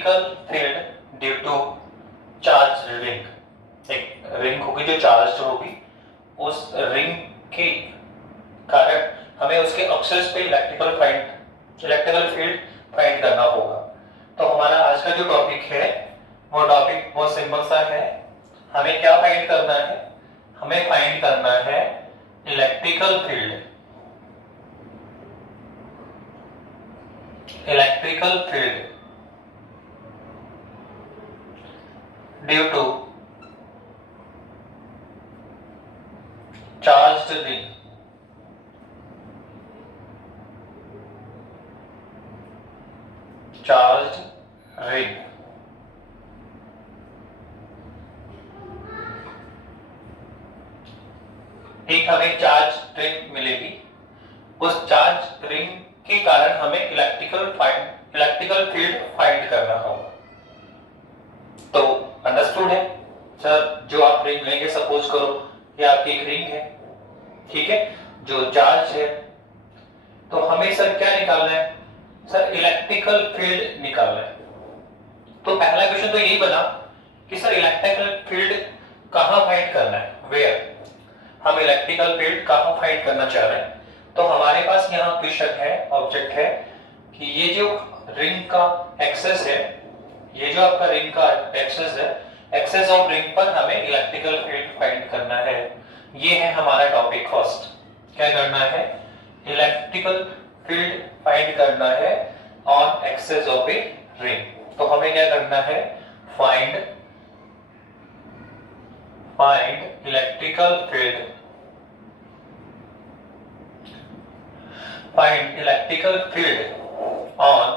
Electrical field due to charge ring, एक ring होगी जो चार्ज होगी, उस रिंग के कारण हमें उसके एक्सिस पे इलेक्ट्रिकल फील्ड फाइंड करना होगा। तो हमारा आज का जो टॉपिक है वो टॉपिक बहुत सिंपल सा है। हमें क्या फाइंड करना है? हमें फाइंड करना है electrical field due to charged ring. एक हमें चार्ज रिंग मिलेगी, उस चार्ज रिंग के कारण हमें इलेक्ट्रिकल फील्ड फाइंड करना होगा। तो अंडरस्टूड है सर? जो आप रिंग लेंगे, सपोज करो ये आपकी एक रिंग है, ठीक है, जो चार्ज है, तो हमें सर क्या निकालना है? सर इलेक्ट्रिकल फील्ड निकालना है। तो पहला क्वेश्चन तो यही बना कि सर इलेक्ट्रिकल फील्ड कहां फाइंड करना है, वेयर? हम इलेक्ट्रिकल फील्ड कहां फाइंड करना चाह रहे हैं? तो हमारे पास यहाँ क्वेश्चन है, ऑब्जेक्ट है कि ये जो रिंग का एक्सेस है, ये जो आपका रिंग का एक्सेस है, एक्सेस ऑफ रिंग पर हमें इलेक्ट्रिकल फील्ड फाइंड करना है। ये है हमारा टॉपिक फर्स्ट। क्या करना है? इलेक्ट्रिकल फील्ड फाइंड करना है on axis of a ring. तो हमें क्या करना है? Find electrical field on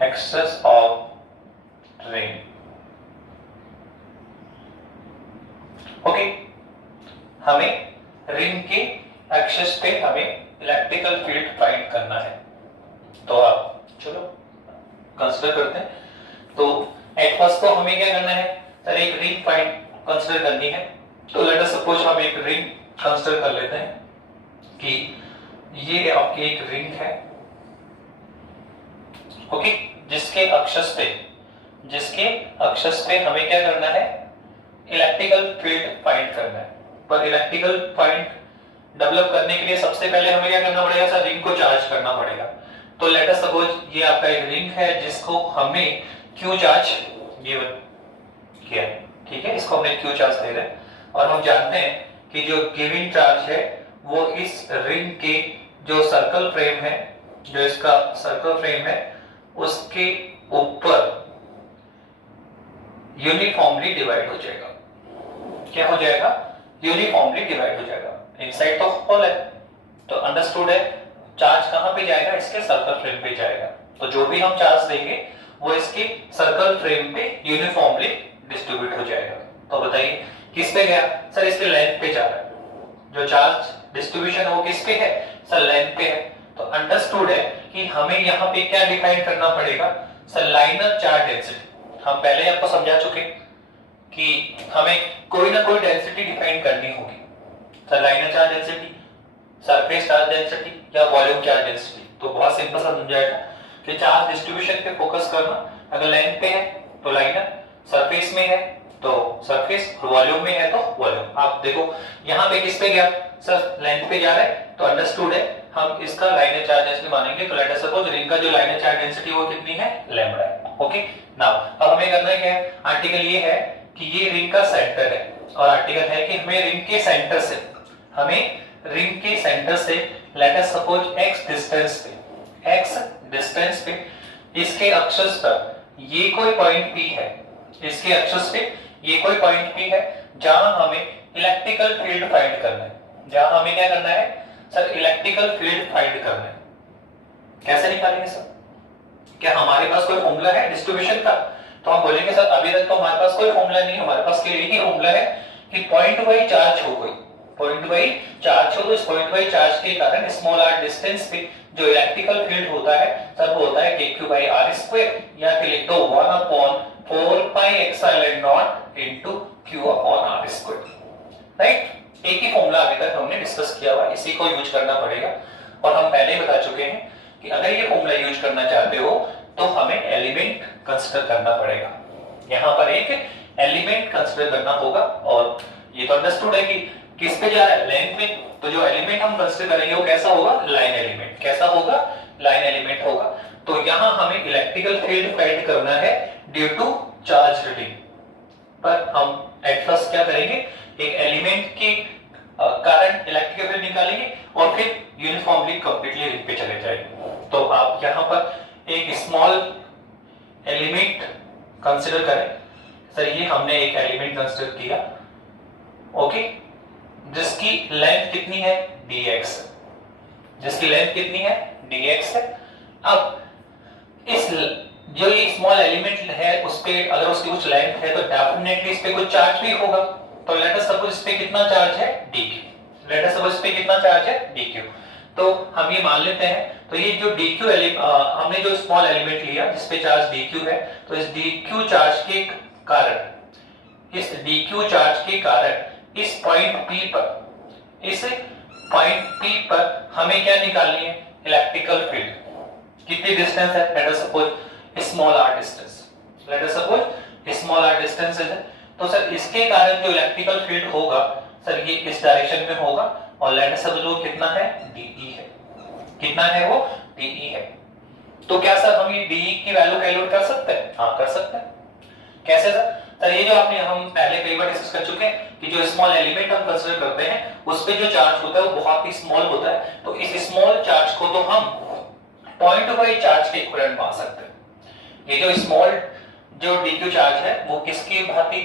axis of ring. Okay, हमें रिंग के एक्सेस पे हमें इलेक्ट्रिकल फील्ड फाइंड करना है। तो आप चलो कंसीडर करते हैं। तो एट फर्स्ट तो हमें क्या करना है? सर एक रिंग फाइंड कंसीडर करनी है। तो लेट अस सपोज हम एक रिंग कंसीडर कर लेते हैं कि ये आपकी एक रिंग है, ओके, जिसके एक्सेस पे हमें क्या करना है? इलेक्ट्रिकल फील्ड फाइंड करना है। पर इलेक्ट्रिकल फील्ड डेवलप करने के लिए सबसे पहले हमें क्या करना पड़ेगा? सर रिंग को चार्ज करना पड़ेगा। तो लेट अस सपोज ये आपका एक रिंग है जिसको हमें क्यू चार्ज किया, ठीक है, इसको हमने क्यू चार्ज दे रहे हैं। और हम जानते हैं कि जो गिवन चार्ज है वो इस रिंग के जो सर्कल फ्रेम है, जो इसका सर्कल फ्रेम है, उसके ऊपर यूनिफॉर्मली डिवाइड हो जाएगा। क्या हो जाएगा? यूनिफॉर्मली डिवाइड हो जाएगा। इनसाइड तो होल है, तो अंडरस्टूड है चार्ज कहां पे जाएगा? इसके सर्कल फ्रेम पे जाएगा। तो जो भी हम चार्ज देंगे वो इसके सर्कल फ्रेम पे यूनिफॉर्मली डिस्ट्रीब्यूट हो जाएगा। तो बताइए किस पे गया? सर इसके लेंथ पे जा रहा है। जो चार्ज डिस्ट्रीब्यूशन है वो किस पे है? सर लेंथ पे है। तो अंडरस्टूड है कि हमें यहाँ पे क्या डिफाइन करना पड़ेगा? Sir liner charge density. हम पहले आपको समझा चुके कि हमें कोई ना कोई डेंसिटी डिफाइन करनी होगी। Sir liner charge density, surface charge density या वॉल्यूम चार्ज डेंसिटी। तो बहुत सिंपल सा समझाएगा कि चार्ज डिस्ट्रीब्यूशन पे फोकस करना। अगर लेंथ पे है तो लाइनर, सरफेस में है तो सरफेस, वॉल्यूम में है तो वॉल्यूम। आप देखो यहाँ पे किस पे गया? सर लेंथ पे जा रहा है, तो अंडरस्टूड है हम इसका लाइनर चार्ज डेंसिटी मानेंगे। तो लेट अस सपोज रिंग का जो लाइनर चार्ज डेंसिटी वो कितनी है? लैम्बडा है। ओके, नाउ अब हमें करना है क्या है? आर्टिकल ये है कि ये रिंग का सेंटर है, और आर्टिकल है कि हमें रिंग के सेंटर से let us suppose x distance पे इसके एक्सिस पर ये कोई पॉइंट P है, इसके एक्सिस पे ये कोई पॉइंट P है जहां हमें इलेक्ट्रिकल फील्ड फाइंड करना है। जहां हमें क्या करना है? सर इलेक्ट्रिकल फील्ड फाइंड करना है। कैसे निकालेंगे सर? क्या हमारे पास कोई फॉर्मूला है डिस्ट्रीब्यूशन का? तो हम बोलेंगे सर अभी तक तो हमारे पास कोई फॉर्मूला नहीं है। हमारे पास केवल एक ही फॉर्मूला है कि पॉइंट वाइज चार्ज हो, कोई पॉइंट वाइज चार्ज हो, तो इस पॉइंट वाइज चार्ज के कारण स्मॉल r डिस्टेंस पे जो इलेक्ट्रिकल फील्ड होता है सर वो होता है kq/r², या फिर लिख दो 1/4πε0 राइट? एक ही फॉर्मूला अभी तक हमने डिस्कस किया हुआ, इसी को यूज करना पड़ेगा। और हम पहले ही बता चुके हैं कि अगर ये फॉर्मूला यूज करना चाहते हो तो हमें एलिमेंट कंसीडर करना पड़ेगा। यहाँ पर एक एलिमेंट कंसीडर करना होगा, और ये तो अंडरस्टूड है कि किस पे जा रहा है, लेंथ में। तो जो एलिमेंट हम कंसीडर करेंगे वो कैसा होगा, लाइन एलिमेंट। कैसा होगा, लाइन एलिमेंट होगा। तो यहाँ हमें इलेक्ट्रिकल फील्ड फाइंड करना है ड्यू टू चार्ज रीडिंग। पर हम एट फर्स्ट क्या करेंगे, एक एलिमेंट की करंट इलेक्ट्रिकल फील्ड निकालेंगे और फिर यूनिफॉर्मली कंप्लीटली रिंग पे चले जाएंगे। तो आप यहाँ पर एक स्मॉल एलिमेंट कंसीडर करें। सर ये हमने एक एलिमेंट कंसीडर किया, ओके, जिसकी लेंथ कितनी है, dx। जिसकी लेंथ कितनी है, dx है। अब इस जो ये स्मॉल एलिमेंट है उस पे अगर उसकी कुछ लेंथ है तो डेफिनेटली इस पे कुछ चार्ज भी होगा। तो लेट अस सपोज इस पे कितना चार्ज है, dq। लेट अस सपोज इस पे कितना चार्ज है, dq। तो हम ये मान लेते हैं, तो ये जो dq हमने जो स्मॉल एलिमेंट लिया जिस पे चार्ज dq है, तो इस dq चार्ज के कारण, इस dq चार्ज के कारण इस पॉइंट P पर हमें क्या निकालनी है, इलेक्ट्रिकल फील्ड। कितनी डिस्टेंस है, let us suppose small r distance, let us suppose small r distance है। तो सर इसके कारण जो इलेक्ट्रिकल फील्ड होगा सर ये इस डायरेक्शन में होगा, और लेट अस सपोज वो कितना है, dE है। कितना है वो, dE है। तो क्या सर हम ये dE की वैल्यू कैलकुलेट कर सकते हैं, हाँ कर सकते हैं। कैसे सर, सर ये जो आपने हम पहले कई बार डिस्कस कर चुके हैं कि जो स्मॉल एलिमेंट हम कंसीडर करते हैं उस पे जो चार्ज होता है वो बहुत ही स्मॉल होता है। तो इस स्मॉल चार्ज को तो हम पॉइंट वाइज चार्ज के इक्विवेलेंट मान सकते हैं। ये जो स्मॉल जो dq चार्ज है वो किसकी भांति,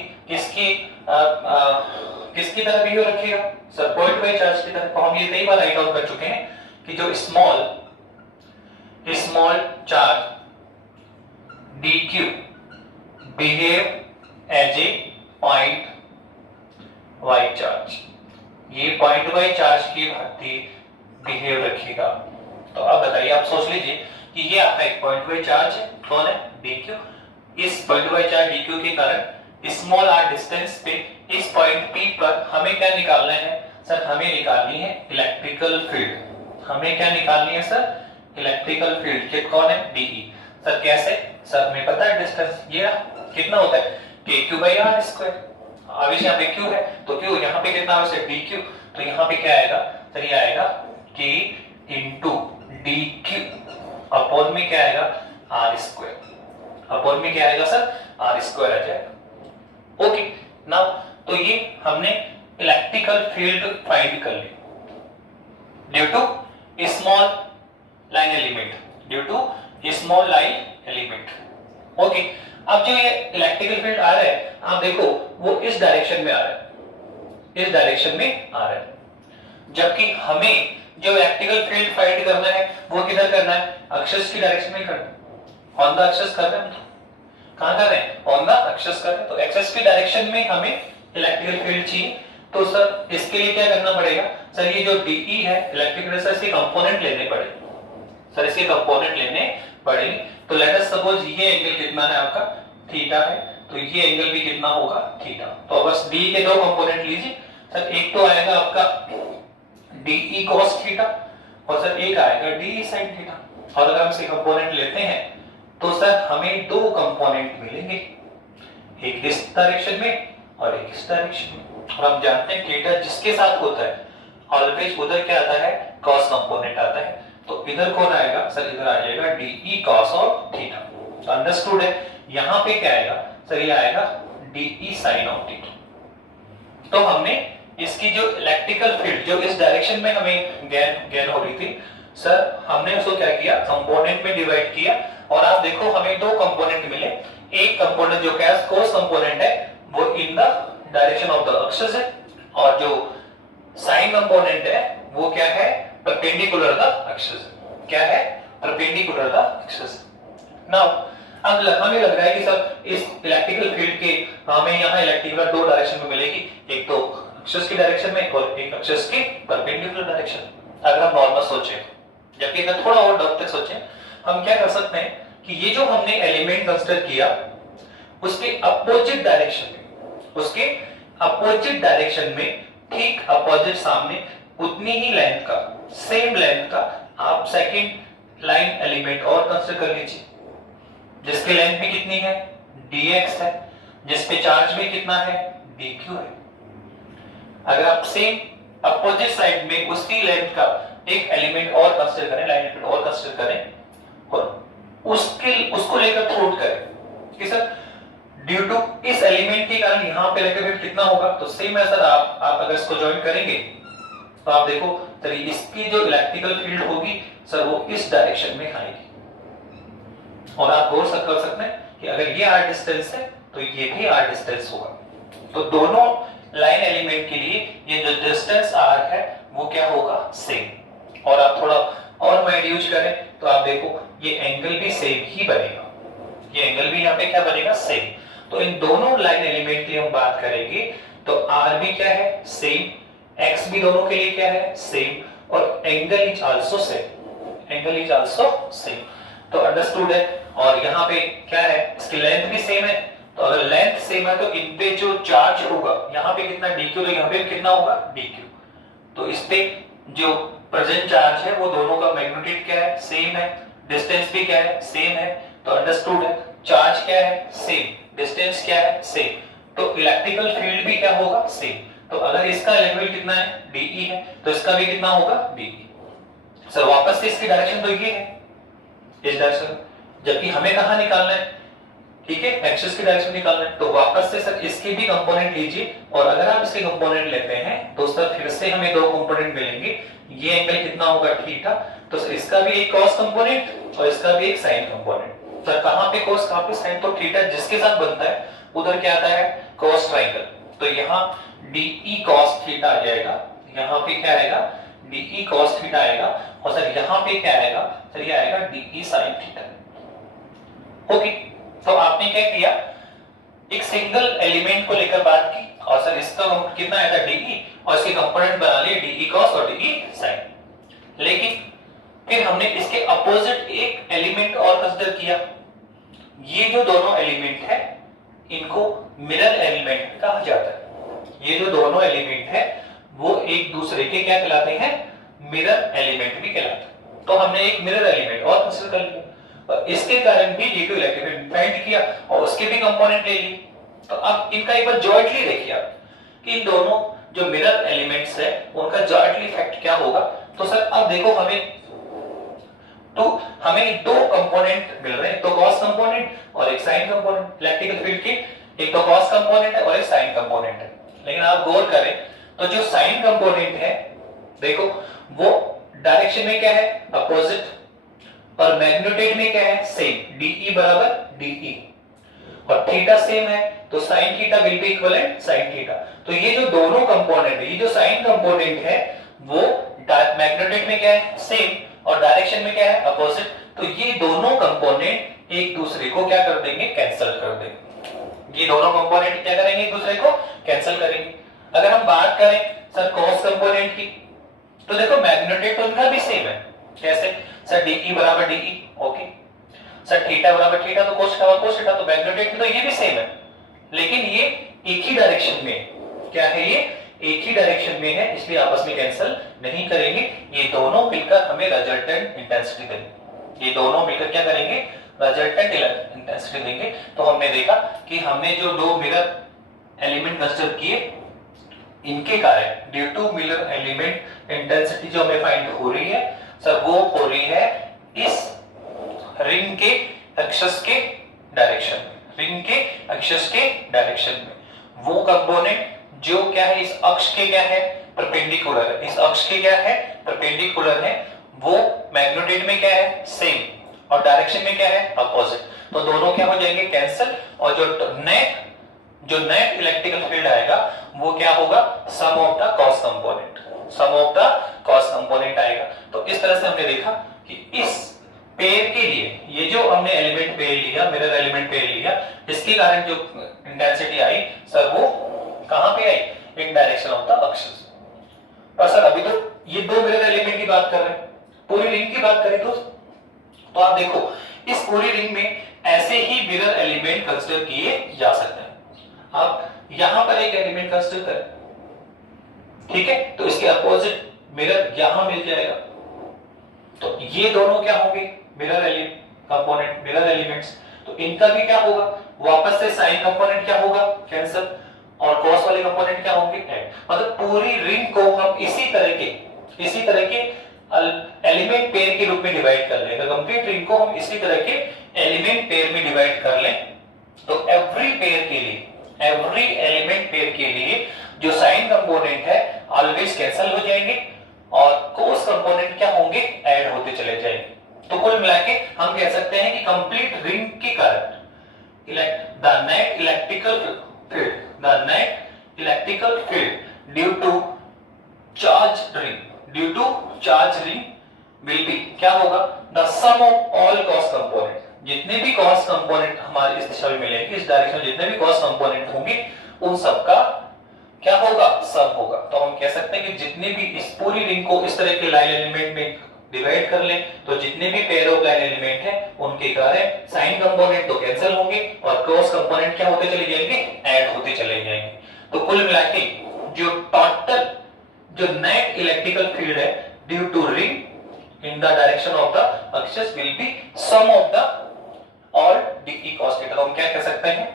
किसकी तरह बिहेव रखेगा, सर पॉइंट वाइज चार्ज की तरह। तो हम ये कई बार राइट आउट कर चुके हैं कि जो small charge dq behave as a point wise charge, ये पॉइंट वाइज चार्ज की भांति बिहेव रखेगा। तो अब बताइए, आप सोच लीजिए कि ये आपका एक पॉइंट वाइज चार्ज है, कौन है, dq। इस पॉइंट वाइज चार्ज dq के कारण स्मॉल r डिस्टेंस पे इस पॉइंट P पर हमें क्या निकालना है, सर हमें निकालनी है इलेक्ट्रिकल फील्ड। हमें क्या निकालनी है सर, इलेक्ट्रिकल फील्ड। के कौन है, dE। सर कैसे, सर हमें पता है डिस्टेंस ये कितना होता है, kq/r²। आवेश यहाँ पे q है तो q यहाँ पे कितना आवेश है, dq। तो यहाँ पे क्या आएगा सर, ये आएगा k × dq अपॉन में क्या आएगा, r²। अपॉन में क्या आएगा सर, r² आ जाएगा। ओके, नाउ तो ये हमने इलेक्ट्रिकल फील्ड फाइंड कर ली due to small line element, due to small line element. Okay, अब जो ये इलेक्ट्रिकल फील्ड आ रहा है आप देखो वो इस डायरेक्शन में आ रहा है, इस डायरेक्शन में आ रहा है, जबकि हमें जो इलेक्ट्रिकल फील्ड फाइंड करना है वो किधर करना है, एक्सिस की डायरेक्शन में करना है। ऑन द एक्सिस कर रहे हैं, कहां कर रहे हैं, ऑन द एक्सिस कर रहे हैं। तो एक्सिस की डायरेक्शन में हमें इलेक्ट्रिकल फील्ड चाहिए। तो सर इसके लिए क्या करना पड़ेगा, सर ये जो dE है इलेक्ट्रिक फील्ड, इसके कंपोनेंट लेने पड़ेंगे। सर इसके कंपोनेंट लेने पड़ेंगे। तो लेट अस सपोज ये एंगल कितना है आपका, थीटा है, तो ये एंगल भी कितना होगा, थीटा। तो बस d के दो कंपोनेंट लीजिए। सर एक तो आएगा आपका dE cos थीटा, और सर एक आएगा dE sin थीटा। और अगर हम इसके कंपोनेंट लेते हैं तो सर हमें दो कंपोनेंट मिलेंगे, एक इस डायरेक्शन में और एक इस डायरेक्शन में। और हम जानते हैं थीटा जिसके साथ होता है ऑलवेज उधर क्या आता है, cos कंपोनेंट आता है। तो इधर कौन आएगा सर, इधर आ जाएगा dE cos और थीटा। तो अंडरस्टूड है, यहां पे क्या आएगा सर, ये आएगा dE sin ऑफ थीटा। तो हमने इसकी जो इलेक्ट्रिकल फील्ड जो इस डायरेक्शन में हमें गेन हो रही थी सर, हमने उसको क्या किया, कंपोनेंट में डिवाइड किया। और आप देखो हमें दो कंपोनेंट मिले, एक कंपोनेंट जो cos कंपोनेंट है वो इन the direction of the axis है, और जो साइन कंपोनेंट है वो क्या है, परपेंडिकुलर द एक्सिस। क्या है, परपेंडिकुलर द एक्सिस। नाउ अब हमें लग रहा है कि सर इस इलेक्ट्रिकल फील्ड के हमें यहाँ इलेक्ट्रिकल दो डायरेक्शन में मिलेगी, एक तो एक्सिस की डायरेक्शन में और एक एक्सिस की परपेंडिकुलर डायरेक्शन। अगर हम नॉर्मल सोचें, जबकि अगर थोड़ा और डेप्थ तक सोचें, हम क्या कर सकते हैं कि ये जो हमने एलिमेंट कंसीडर किया उसके अपोजिट डायरेक्शन में, उसके अपोजिट डायरेक्शन में ठीक अपोजिट सामने उतनी ही लेंथ का, सेम लेंथ का आप सेकंड लाइन एलिमेंट और कंसीडर कर लीजिए, जिसकी लेंथ भी कितनी है, dx है, जिसपे चार्ज भी कितना है, dq है। अगर आप सेम अपोजिट साइड में उसी लेंथ का एक एलिमेंट और कंसीडर करें, लाइन एलिमेंट और कंसीडर करें और उसको लेकर प्रूव करें कि सर ड्यू टू इस एलिमेंट के कारण यहां पे इलेक्ट्रिक फील्ड कितना होगा, तो सेम है सर। आप अगर इसको ज्वाइन करेंगे तो आप देखो सर इसकी जो इलेक्ट्रिकल फील्ड होगी सर वो इस डायरेक्शन में आएगी। और आप गौर कर सकते हैं कि अगर ये r डिस्टेंस है तो ये भी r डिस्टेंस होगा। तो दोनों लाइन एलिमेंट के लिए ये जो डिस्टेंस r है वो क्या होगा, सेम। और आप थोड़ा और माइंड यूज करें तो आप देखो ये एंगल भी सेम ही बनेगा, ये एंगल भी यहाँ पे क्या बनेगा, सेम। तो इन दोनों लाइन एलिमेंट की हम बात करेंगे तो r भी क्या है, सेम, x भी दोनों के लिए क्या है, सेम, और angle is also same, angle is also same. तो अंडरस्टूड है। और यहाँ पे क्या है, इसकी लेंथ भी सेम है। तो अगर लेंथ सेम है तो इन पे जो चार्ज होगा, यहाँ पे कितना dq, तो यहाँ पे कितना होगा dq। तो इस पे जो प्रेजेंट चार्ज है वो दोनों का मैग्नीट्यूड क्या है, सेम है, डिस्टेंस भी क्या है, सेम है। तो अंडरस्टूड है, चार्ज क्या है, सेम, डिस्टेंस क्या है, सेम, तो इलेक्ट्रिकल फील्ड भी क्या होगा, सेम। तो अगर इसका लेवल कितना है, dE है, तो इसका भी कितना होगा, dE। सर वापस से इसकी डायरेक्शन तो ये है, इस डायरेक्शन, जबकि हमें कहां निकालना है, ठीक है, एक्सिस की डायरेक्शन निकालना है। तो वापस से सर इसके भी कंपोनेंट लीजिए, और अगर आप इसके कंपोनेंट लेते हैं तो सर फिर से हमें दो कंपोनेंट मिलेंगे। ये एंगल कितना होगा, थीटा, तो सर इसका भी एक cos कंपोनेंट और इसका भी एक sin कंपोनेंट। सर कहां पे cos, कहां पे sin, तो थीटा जिसके साथ बनता है उधर क्या आता है, cos ट्रायंगल। तो यहाँ DE cos थीटा आ जाएगा, यहाँ पे क्या आएगा, DE cos थीटा आएगा, और सर यहाँ पे क्या आएगा, सर ये आएगा DE sin थीटा। ओके, तो आपने क्या किया, एक सिंगल एलिमेंट को लेकर बात की, और सर इसका कितना आया था, DE, और इसके कंपोनेंट बना लिए DE cos और DE sin। लेकिन फिर हमने इसके अपोजिट एक एलिमेंट और कंसीडर किया। ये जो दोनों एलिमेंट है इनको मिरर एलिमेंट कहा जाता है। ये जो दोनों एलिमेंट है वो एक दूसरे के क्या कहलाते हैं, मिरर एलिमेंट भी कहलाते हैं। तो हमने एक मिरर एलिमेंट और कंसीडर कर लिया, और इसके कारण भी ये इलेक्ट्रिक फील्ड फाइंड किया और उसके भी कंपोनेंट ले लिए। तो अब इनका एक बार जॉइंटली देखिए आप कि इन दोनों जो मिरर एलिमेंट्स है उनका जॉइंटली इफेक्ट क्या होगा। तो सर अब देखो हमें दो कंपोनेंट मिल रहे हैं, तो cos कंपोनेंट और एक sin कंपोनेंट इलेक्ट्रिकल फील्ड की। एक तो cos कंपोनेंट है और एक sin कंपोनेंट है। लेकिन आप गौर करें तो जो sin कंपोनेंट है देखो वो डायरेक्शन में क्या है, अपोजिट, और मैग्नीट्यूड में क्या है, सेम, DE बराबर DE, और थीटा सेम है तो sin theta will be equivalent sin theta. तो ये जो दोनों कंपोनेंट है, ये जो sin कंपोनेंट है वो मैग्नीट्यूड में क्या है, सेम, और डायरेक्शन में क्या है, अपोजिट। तो ये दोनों कंपोनेंट एक दूसरे को क्या कर देंगे, कैंसिल कर देंगे। ये दोनों कंपोनेंट क्या करेंगे, एक दूसरे को कैंसिल करेंगे। अगर हम बात करें सर cos कंपोनेंट की, तो देखो मैग्नीट्यूड तो इनका भी सेम है। कैसे, सर DE बराबर DE, ओके, सर थीटा बराबर थीटा, तो cos थीटा, तो मैग्नीट्यूड तो ये भी सेम है, लेकिन ये एक ही डायरेक्शन में क्या है, ये एक ही डायरेक्शन में है, इसलिए आपस में कैंसिल नहीं करेंगे। ये दोनों मिलकर हमें रिजल्टेंट इंटेंसिटी देंगे। ये दोनों मिलकर क्या करेंगे, रिजल्टेंट इंटेंसिटी देंगे। तो हमने देखा कि हमने जो दो मिरर एलिमेंट कंसीडर किए, इनके कारण due to mirror element intensity जो हमें फाइंड हो रही है सर, वो हो रही है इस रिंग के एक्सिस के डायरेक्शन में, रिंग के एक्सिस के डायरेक्शन में। वो कंपोनेंट जो क्या है, इस अक्ष के क्या है, परपेंडिकुलर है, इस अक्ष के क्या है, परपेंडिकुलर है, वो मैग्नीट्यूड में क्या है, सेम, और डायरेक्शन में क्या है, अपोजिट। तो दोनों क्या हो जाएंगे, कैंसिल, और जो नेट इलेक्ट्रिकल फील्ड आएगा वो क्या होगा, sum of the cos component, sum of the cos component आएगा। तो इस तरह से हमने देखा कि इस पेयर के लिए ये जो हमने एलिमेंट पेयर लिया, मिरर एलिमेंट पेयर लिया, इसके कारण जो इंटेंसिटी आई सर वो कहां पे आई, in direction of the axis. और सर अभी तो ये दो मिरर एलिमेंट की बात कर रहे हैं, पूरी रिंग की बात करें तो आप देखो इस पूरी रिंग में ऐसे ही मिरर एलिमेंट कंसीडर किए जा सकते हैं। आप यहां पर एक एलिमेंट कंसीडर करें, ठीक है, तो इसके अपोजिट मिरर यहां मिल जाएगा। तो ये दोनों क्या होंगे, मिरर कंपोनेंट, मिरर एलिमेंट्स। तो इनका भी क्या होगा, वापस से साइन कंपोनेंट क्या होगा, कैंसिल, और कॉस वाले कंपोनेंट क्या होंगे, ऐड। मतलब पूरी रिंग को हम इसी तरह के एलिमेंट पेयर के रूप में डिवाइड कर लें। कंप्लीट रिंग को हम इसी तरह के एलिमेंट पेयर में डिवाइड कर लें, तो एवरी एलिमेंट पेयर के लिए जो साइन कंपोनेंट है ऑलवेज कैंसिल हो जाएंगे और कोस कंपोनेंट क्या होंगे, ऐड होते चले जाएंगे। तो कुल मिला के हम कह सकते हैं कि कंप्लीट रिंग के कारण the net electrical field due to charge ring will be क्या होगा, the sum of all cos component. जितने भी कॉस कंपोनेंट हमारे इस दिशा में मिलेंगे, इस डायरेक्शन में जितने भी कॉस कंपोनेंट होंगे उन सबका क्या होगा, सम होगा। तो हम कह सकते हैं कि जितने भी इस पूरी रिंग को इस तरह के लाइन एलिमेंट में डिवाइड कर लें, तो जितने भी पेयर ऑफ लाइन एलिमेंट है उनके कारण साइन कंपोनेंट तो कैंसिल होंगे और कॉस कंपोनेंट क्या होते चले जाएंगे, ऐड होते चले जाएंगे। तो कुल मिलाके जो टोटल जो नेट इलेक्ट्रिकल फील्ड है due to ring in the direction of the axis will be sum of the और डी cos थीटा। तो हम क्या कह सकते हैं,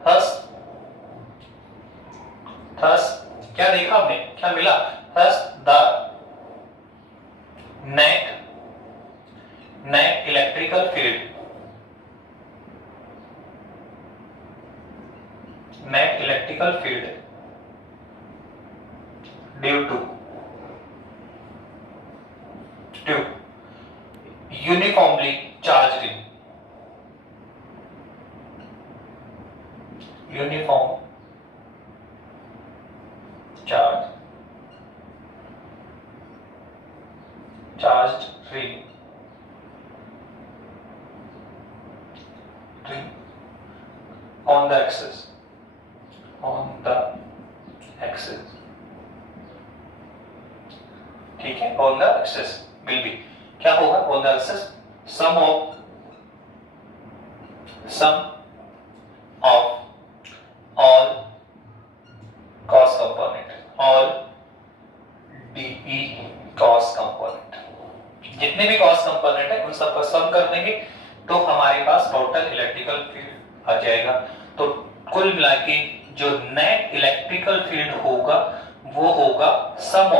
थस क्या देखा हमने, क्या मिला, thus the net electrical field due to uniformly charge ring, uniform charged ring on the axis ठीक है, on the axis will be क्या होगा, on the axis sum of all cos component, all dE cos component, जितने भी cos component है उन सब का सम कर देंगे तो हमारे पास टोटल इलेक्ट्रिकल फील्ड आ जाएगा। तो कुल मिलाके जो नेट इलेक्ट्रिकल फील्ड होगा वो होगा सम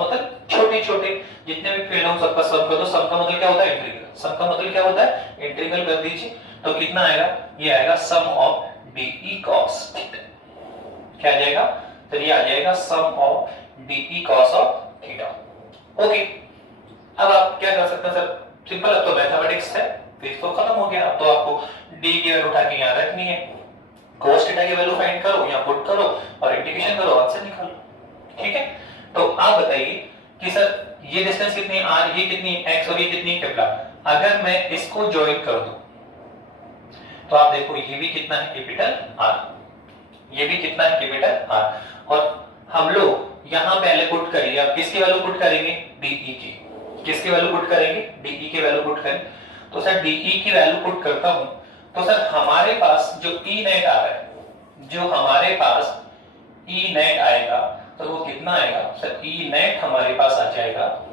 मतलब छोटे छोटे जितने भी फील्ड हो सबका सम कर दो। सम का मतलब क्या होता है, इंटीग्रल। सम का मतलब क्या होता है, इंटीग्रल कर दीजिए। तो कितना आएगा, ये आएगा sum of d E cos theta. क्या आ जाएगा, तो ये आ जाएगा sum of d E cos of theta. Okay, अब आप क्या कर सकते हैं सर, सिंपल, अब तो मैथमेटिक्स है, फिर तो खत्म हो गया। अब तो आपको डी की वैल्यू उठा के यहां रखनी है, cos थीटा की वैल्यू फाइंड करो, यहां पुट करो और इंटीग्रेशन करो, आंसर निकालो। ठीक है, तो आप बताइए कि सर ये डिस्टेंस कितनी है r, ये कितनी x और ये कितनी कैपिटल। अगर मैं इसको ज्वाइन कर दूं तो आप देखो ये भी कितना है कैपिटल R, ये भी कितना है कैपिटल R। और हम लोग यहां पहले पुट करिए, आप किसकी वैल्यू पुट करेंगे, DE की। किसकी वैल्यू पुट करेंगे, DE की वैल्यू पुट करें। तो सर DE की वैल्यू पुट करता हूं तो सर हमारे पास जो E नेट आ रहा है, जो हमारे पास E नेट आएगा तो वो कितना आएगा सर, E नेट हमारे पास आ जाएगा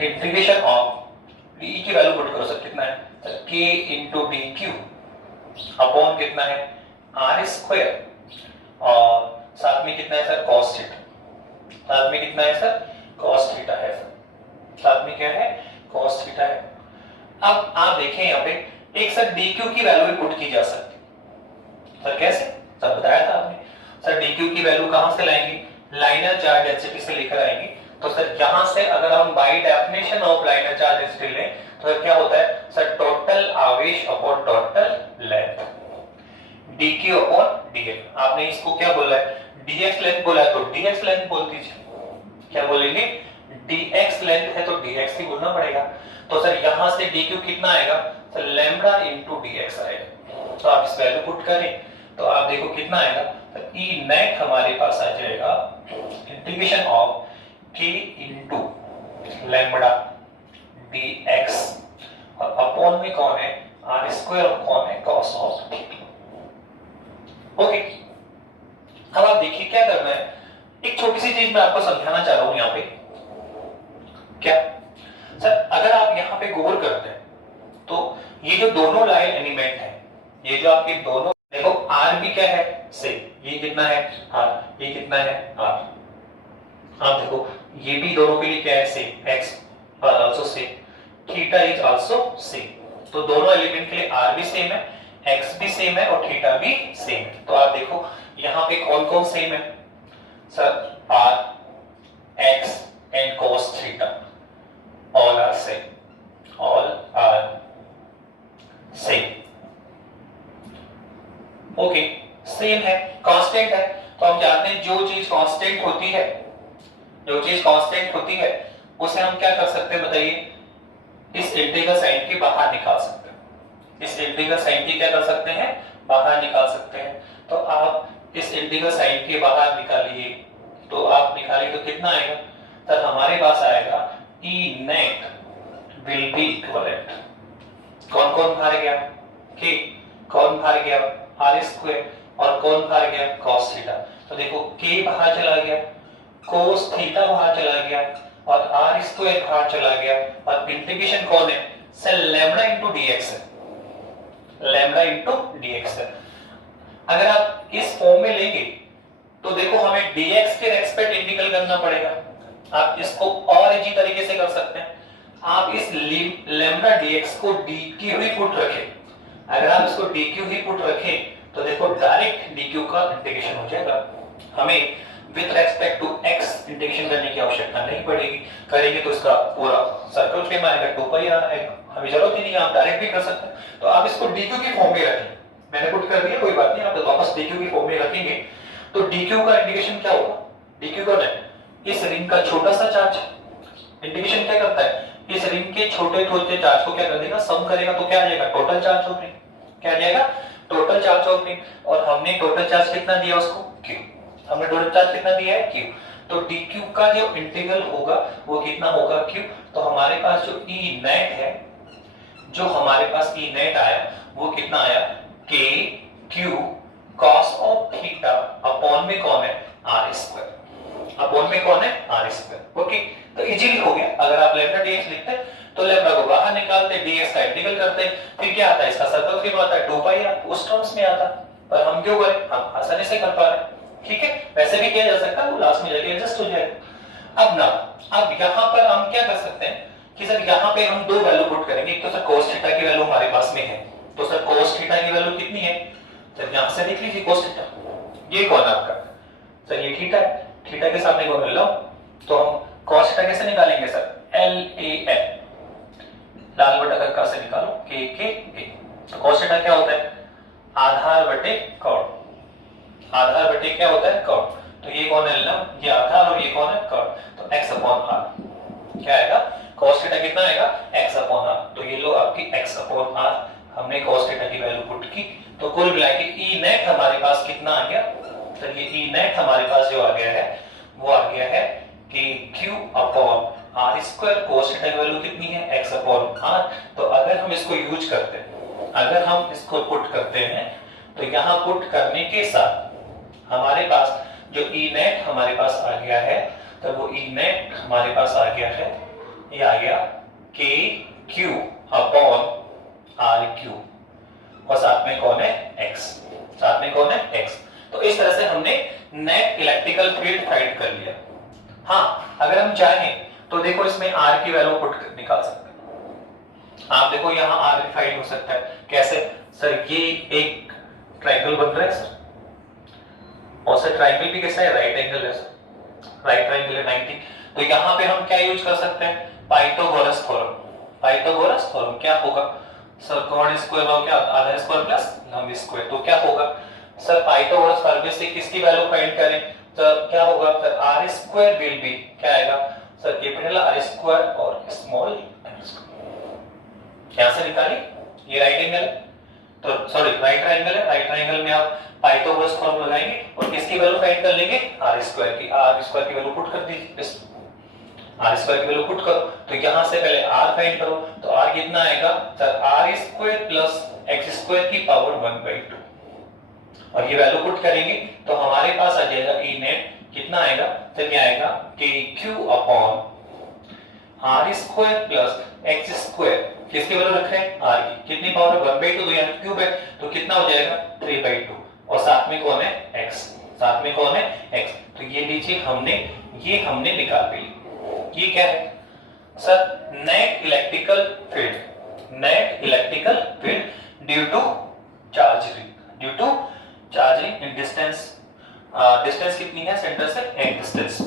इंटीग्रेशन ऑफ DE की वैल्यू पुट करो सर, कितना है sir, K into DQ upon कितना है R स्क्वायर और साथ में कितना है सर, cos थीटा। साथ में कितना है सर, cos थीटा है सर, साथ में क्या है, cos थीटा है। अब आप देखें यहाँ पे एक सर DQ की वैल्यू भी पुट की जा सकती है। सर कैसे, सर बताया था आपने। सर DQ की वैल्यू कहां से लाएंगे, लाइनर चार्ज डेंसिटी से लेकर आएंगे। तो सर यहां से अगर हम by definition of liner charge density लें तो क्या होता है सर, टोटल आवेश upon total length, dq upon dx। आपने इसको क्या बोला है, dx लेंथ बोला है तो dx लेंथ बोल दीजिए। क्या बोलेंगे, dx लेंथ है तो dx ही बोलना पड़ेगा। तो सर यहां से dq कितना आएगा सर, लैम्बडा इनटू dx आएगा। तो आप इस वैल्यू पुट करें तो आप देखो कितना आएगा, तो E नेट हमारे पास आ जाएगा integration of k into lambda dx और अपॉन में कौन है, r स्क्वायर और कौन है, cos ऑफ थीटा। ओके, अब आप देखिए क्या करना है, एक छोटी सी चीज मैं आपको समझाना चाह रहा हूं यहाँ पे सर अगर आप यहाँ पे गौर करते हैं तो ये जो दोनों लाइन एलिमेंट है, ये जो आपके दोनों, देखो आर भी क्या है से, ये कितना है आर, ये कितना है आर। आप देखो ये भी दोनों के लिए क्या है सेम, एक्स और also same, theta is also same. तो दोनों एलिमेंट के लिए आर भी सेम है, एक्स भी सेम है और थीटा भी सेम है। तो आप देखो यहाँ पे कौन कौन सेम है sir, R, X and cos theta all are same, all are same। Okay same है, कांस्टेंट है। तो हम जानते हैं जो चीज कांस्टेंट होती है, जो चीज कांस्टेंट होती है उसे हम क्या कर सकते हैं बताइए, इस इंटीग्रल साइन के बाहर निकाल सकते हैं। इस इंटीग्रल साइन की क्या कर सकते हैं, बाहर निकाल सकते हैं। तो आप इस इंटीग्रल साइन के बाहर निकालिए, तो आप निकालिए तो कितना आएगा सर, हमारे पास आएगा E net will be equivalent, कौन कौन बाहर गया, k कौन बाहर गया r स्क्वायर, और कौन बाहर गया cos थीटा। तो देखो k बाहर चला गया, cos थीटा बाहर चला गया और r स्क्वायर बाहर चला गया, और इंटीग्रेशन कौन है सर, लैम्डा इनटू dx है, लैम्डा इनटू dx है। अगर आप इस फॉर्म में लेंगे तो देखो हमें dx के रेस्पेक्ट इंटीग्रल करना पड़ेगा। आप इसको और इजी तरीके से कर सकते हैं, आप इस लैम्डा dx को dq ही पुट रखें। अगर आप इसको dq ही पुट रखें तो देखो डायरेक्ट dq का इंटीग्रेशन हो जाएगा, हमें with respect to x integration करने की आवश्यकता नहीं पड़ेगी। करेंगे तो इसका पूरा सर्कल फ्रेम आएगा 2 आएगा, हमें जरूरत ही नहीं है, आप डायरेक्ट भी कर सकते हैं। तो आप इसको dq की फॉर्म में रखें, मैंने पुट कर दिया कोई बात नहीं, आप वापस dq की फॉर्म में रखेंगे तो dq का इंटीग्रेशन क्या होगा, dq कौन है, इस रिंग का छोटा सा चार्ज। इंटीग्रेशन क्या करता है, इस रिंग के छोटे छोटे चार्ज को क्या कर देगा, सम करेगा तो क्या आ जाएगा, टोटल चार्ज ऑफ रिंग, क्या आ जाएगा टोटल चार्ज ऑफ रिंग। और हमने टोटल चार्ज कितना दिया उसको, q, हमने टोटल चार्ज कितना दिया है q। तो dq का जो इंटीग्रल होगा वो कितना होगा q। तो हमारे पास जो E नेट है, जो हमारे पास E नेट आया वो कितना आया, k q cos of theta upon में कौन है r स्क्वायर, अपॉन में कौन है r स्क्वायर। ओके तो इजीली हो गया। अगर आप लैम्डा dx लिखते हैं तो लैम्डा को बाहर निकालते, dx का इंटीग्रल करते, फिर क्या आता है इसका सर्कल फ्रेम आता है 2 उस टर्म्स में आता। पर हम क्यों करें, हम आसानी से कर पा रहे हैं, ठीक है। वैसे भी किया जा सकता है, वो लास्ट में जाके एडजस्ट हो जाएगा। अब ना, अब यहाँ पर हम क्या कर सकते हैं कि सर यहाँ पे हम दो वैल्यू पुट करेंगे। एक तो सर cos थीटा की वैल्यू हमारे पास में है, तो सर cos थीटा की वैल्यू कितनी है, सर यहाँ से देख लीजिए cos थीटा, ये कौन है आपका सर, ये थीटा है, थीटा के सामने कौन लो, तो हम cos थीटा कैसे निकालेंगे सर, LAN, लाल बटा कक्का से निकालो KKA। तो cos थीटा क्या होता है, आधार बटे कॉट, आधार बटे क्या होता है कॉट। तो ये कौन है लंब, ये आधार और ये कौन है कॉट, तो x अपॉन r क्या आएगा, cos थीटा कितना आएगा x अपॉन r। तो ये लो आपकी x अपॉन r, हमने cos थीटा की वैल्यू पुट की, तो कुल मिला के E नेट हमारे पास कितना आ गया, तो ये E नेट हमारे पास जो आ गया है वो आ गया है कि q upon r square, cos theta की वैल्यू कितनी है x अपॉन r। तो अगर हम इसको यूज करते हैं, अगर हम इसको पुट करते हैं तो यहाँ पुट करने के साथ हमारे पास जो E नेट हमारे पास आ गया है, तो वो E नेट हमारे पास आ गया है, ये आ गया k q upon r Q, और साथ में कौन है x, साथ में कौन है x। तो इस तरह से हमने नेट इलेक्ट्रिकल फील्ड फाइंड कर लिया। हाँ अगर हम चाहें तो देखो इसमें r की वैल्यू पुट निकाल सकते हैं। आप देखो यहाँ r फाइंड हो सकता है कैसे, सर ये एक ट्रायंगल बन रहा है सर, और सर ट्रायंगल भी कैसा है, राइट एंगल है सर, राइट ट्रायंगल है 90। तो यहाँ पे हम क्या यूज कर सकते हैं, पाइथागोरस थ्योरम। पाइथागोरस थ्योरम क्या होगा सर, कोण स्क्वायर और क्या आधा स्क्वायर प्लस लंब स्क्वायर, तो क्या होगा सर, पाइथागोरस थ्योरम से किसकी वैल्यू फाइंड करें, तो क्या होगा sir, r square will be क्या आएगा सर, कैपिटल R स्क्वायर और स्मॉल r स्क्वायर। यहां से निकाली, ये राइट एंगल है, तो सॉरी राइट ट्रायंगल है, राइट ट्रायंगल में आप पाइथागोरस थ्योरम लगाएंगे और किसकी वैल्यू फाइंड कर लेंगे, r स्क्वायर की। r स्क्वायर की वैल्यू पुट कर दीजिए, बस r स्क्वायर की वैल्यू पुट करो। तो यहां से पहले r फाइंड करो, तो r कितना आएगा sir, r square plus x square की पावर 1/2, और ये वैल्यू पुट करेंगे तो हमारे पास आ जाएगा E नेट कितना आएगा, तो क्या आएगा कि q upon R square plus x square, किसकी वैल्यू रख रहे हैं आर की, कितनी पावर है 1/2, तो यार क्यूब है, तो कितना हो जाएगा 3/2, और साथ में कौन है एक्स, साथ में कौन है एक्स, तो ये लीजिए हमने निकाल ली। ये क्या है sir, net electrical field due to charging in distance, distance कितनी है सेंटर से एक डिस्टेंस,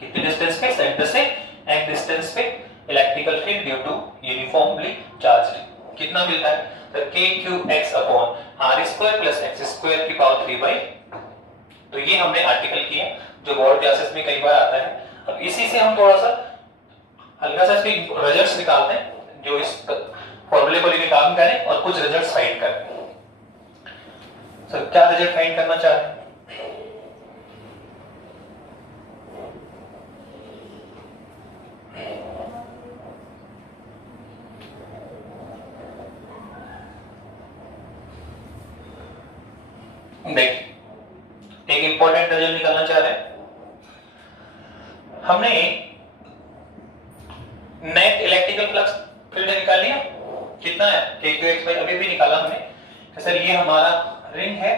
कितने डिस्टेंस पे सेंटर से एक डिस्टेंस पे electrical field due to uniformly charged, कितना मिलता है तो kqx upon R square plus x square की पावर 3/2। तो ये हमने आर्टिकल किया जो बोर्ड क्लासेस में कई बार आता है। अब इसी से हम थोड़ा सा हल्का सा इसके रिजल्ट्स निकालते हैं, जो इस फॉर्मूले को लेके काम करें और कुछ रिजल्ट्स फाइंड करें। सर क्या रिजल्ट फाइंड करना चाह रहे हैं? देखिए एक इंपॉर्टेंट रिजल्ट निकालना चाह रहे हैं। हमने नेट इलेक्ट्रिकल फ्लक्स फील्ड निकाल लिया, कितना है kqx बाई, अभी भी निकाला हमने कि सर ये हमारा रिंग है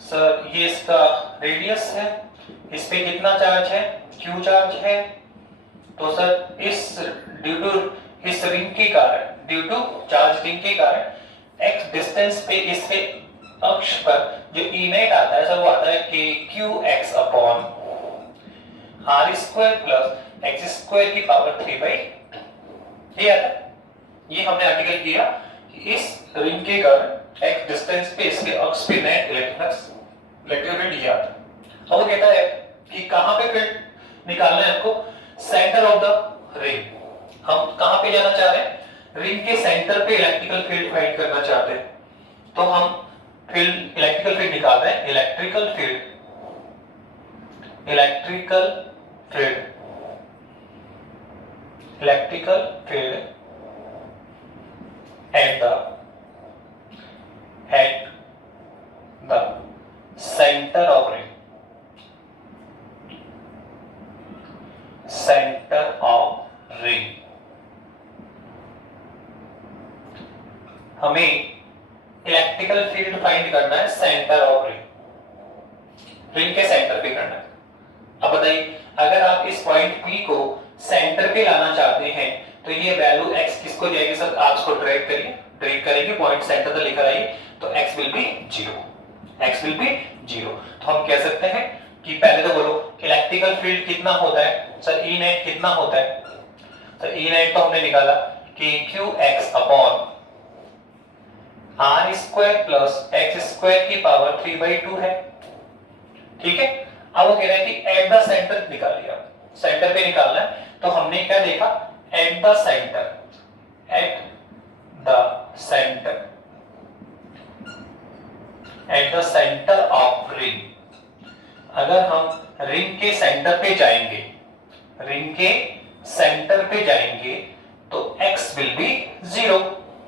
सर, ये इसका रेडियस है, इस पे कितना चार्ज है q चार्ज है, तो सर इस ड्यू टू इस रिंग के कारण, ड्यू टू चार्ज रिंग के कारण x डिस्टेंस पे इस पे अक्ष पर जो ई नेट आता है सर वो आता है kqx upon R square plus x square की पावर 3/2। ये आता है, ये हमने आर्टिकल किया कि इस रिंग के कारण x डिस्टेंस पे इसके अक्ष पे नेट इलेक्ट्रिक फील्ड ये आता है। अब वो कहता है कि कहां पे फील्ड निकालना है आपको, सेंटर ऑफ द रिंग। हम कहां पे जाना चाह रहे हैं, रिंग के सेंटर पे इलेक्ट्रिकल फील्ड फाइंड करना चाहते हैं, तो हम फील्ड इलेक्ट्रिकल फील्ड निकाल रहे हैं, electrical field at the center of ring, हमें इलेक्ट्रिकल फील्ड फाइंड करना है सेंटर ऑफ रिंग के सेंटर पे करना है। अब बताइए अगर आप इस पॉइंट P को सेंटर पे लाना चाहते हैं तो ये वैल्यू x किसको जाएगी सर, आप इसको ड्रैग करेंगे पॉइंट सेंटर तक लेकर आइए तो x विल बी 0। तो हम कह सकते हैं कि पहले तो बोलो इलेक्ट्रिकल फील्ड कितना होता है सर, E नेट कितना होता है सर, E नेट तो हमने निकाला कि qx upon R square plus x square की पावर 3/2 है, ठीक है। अब वो कह रहे हैं कि एट द सेंटर निकालिए, सेंटर पे निकालना है, तो हमने क्या देखा at the centre of ring. अगर हम रिंग के सेंटर पे जाएंगे तो x विल बी 0।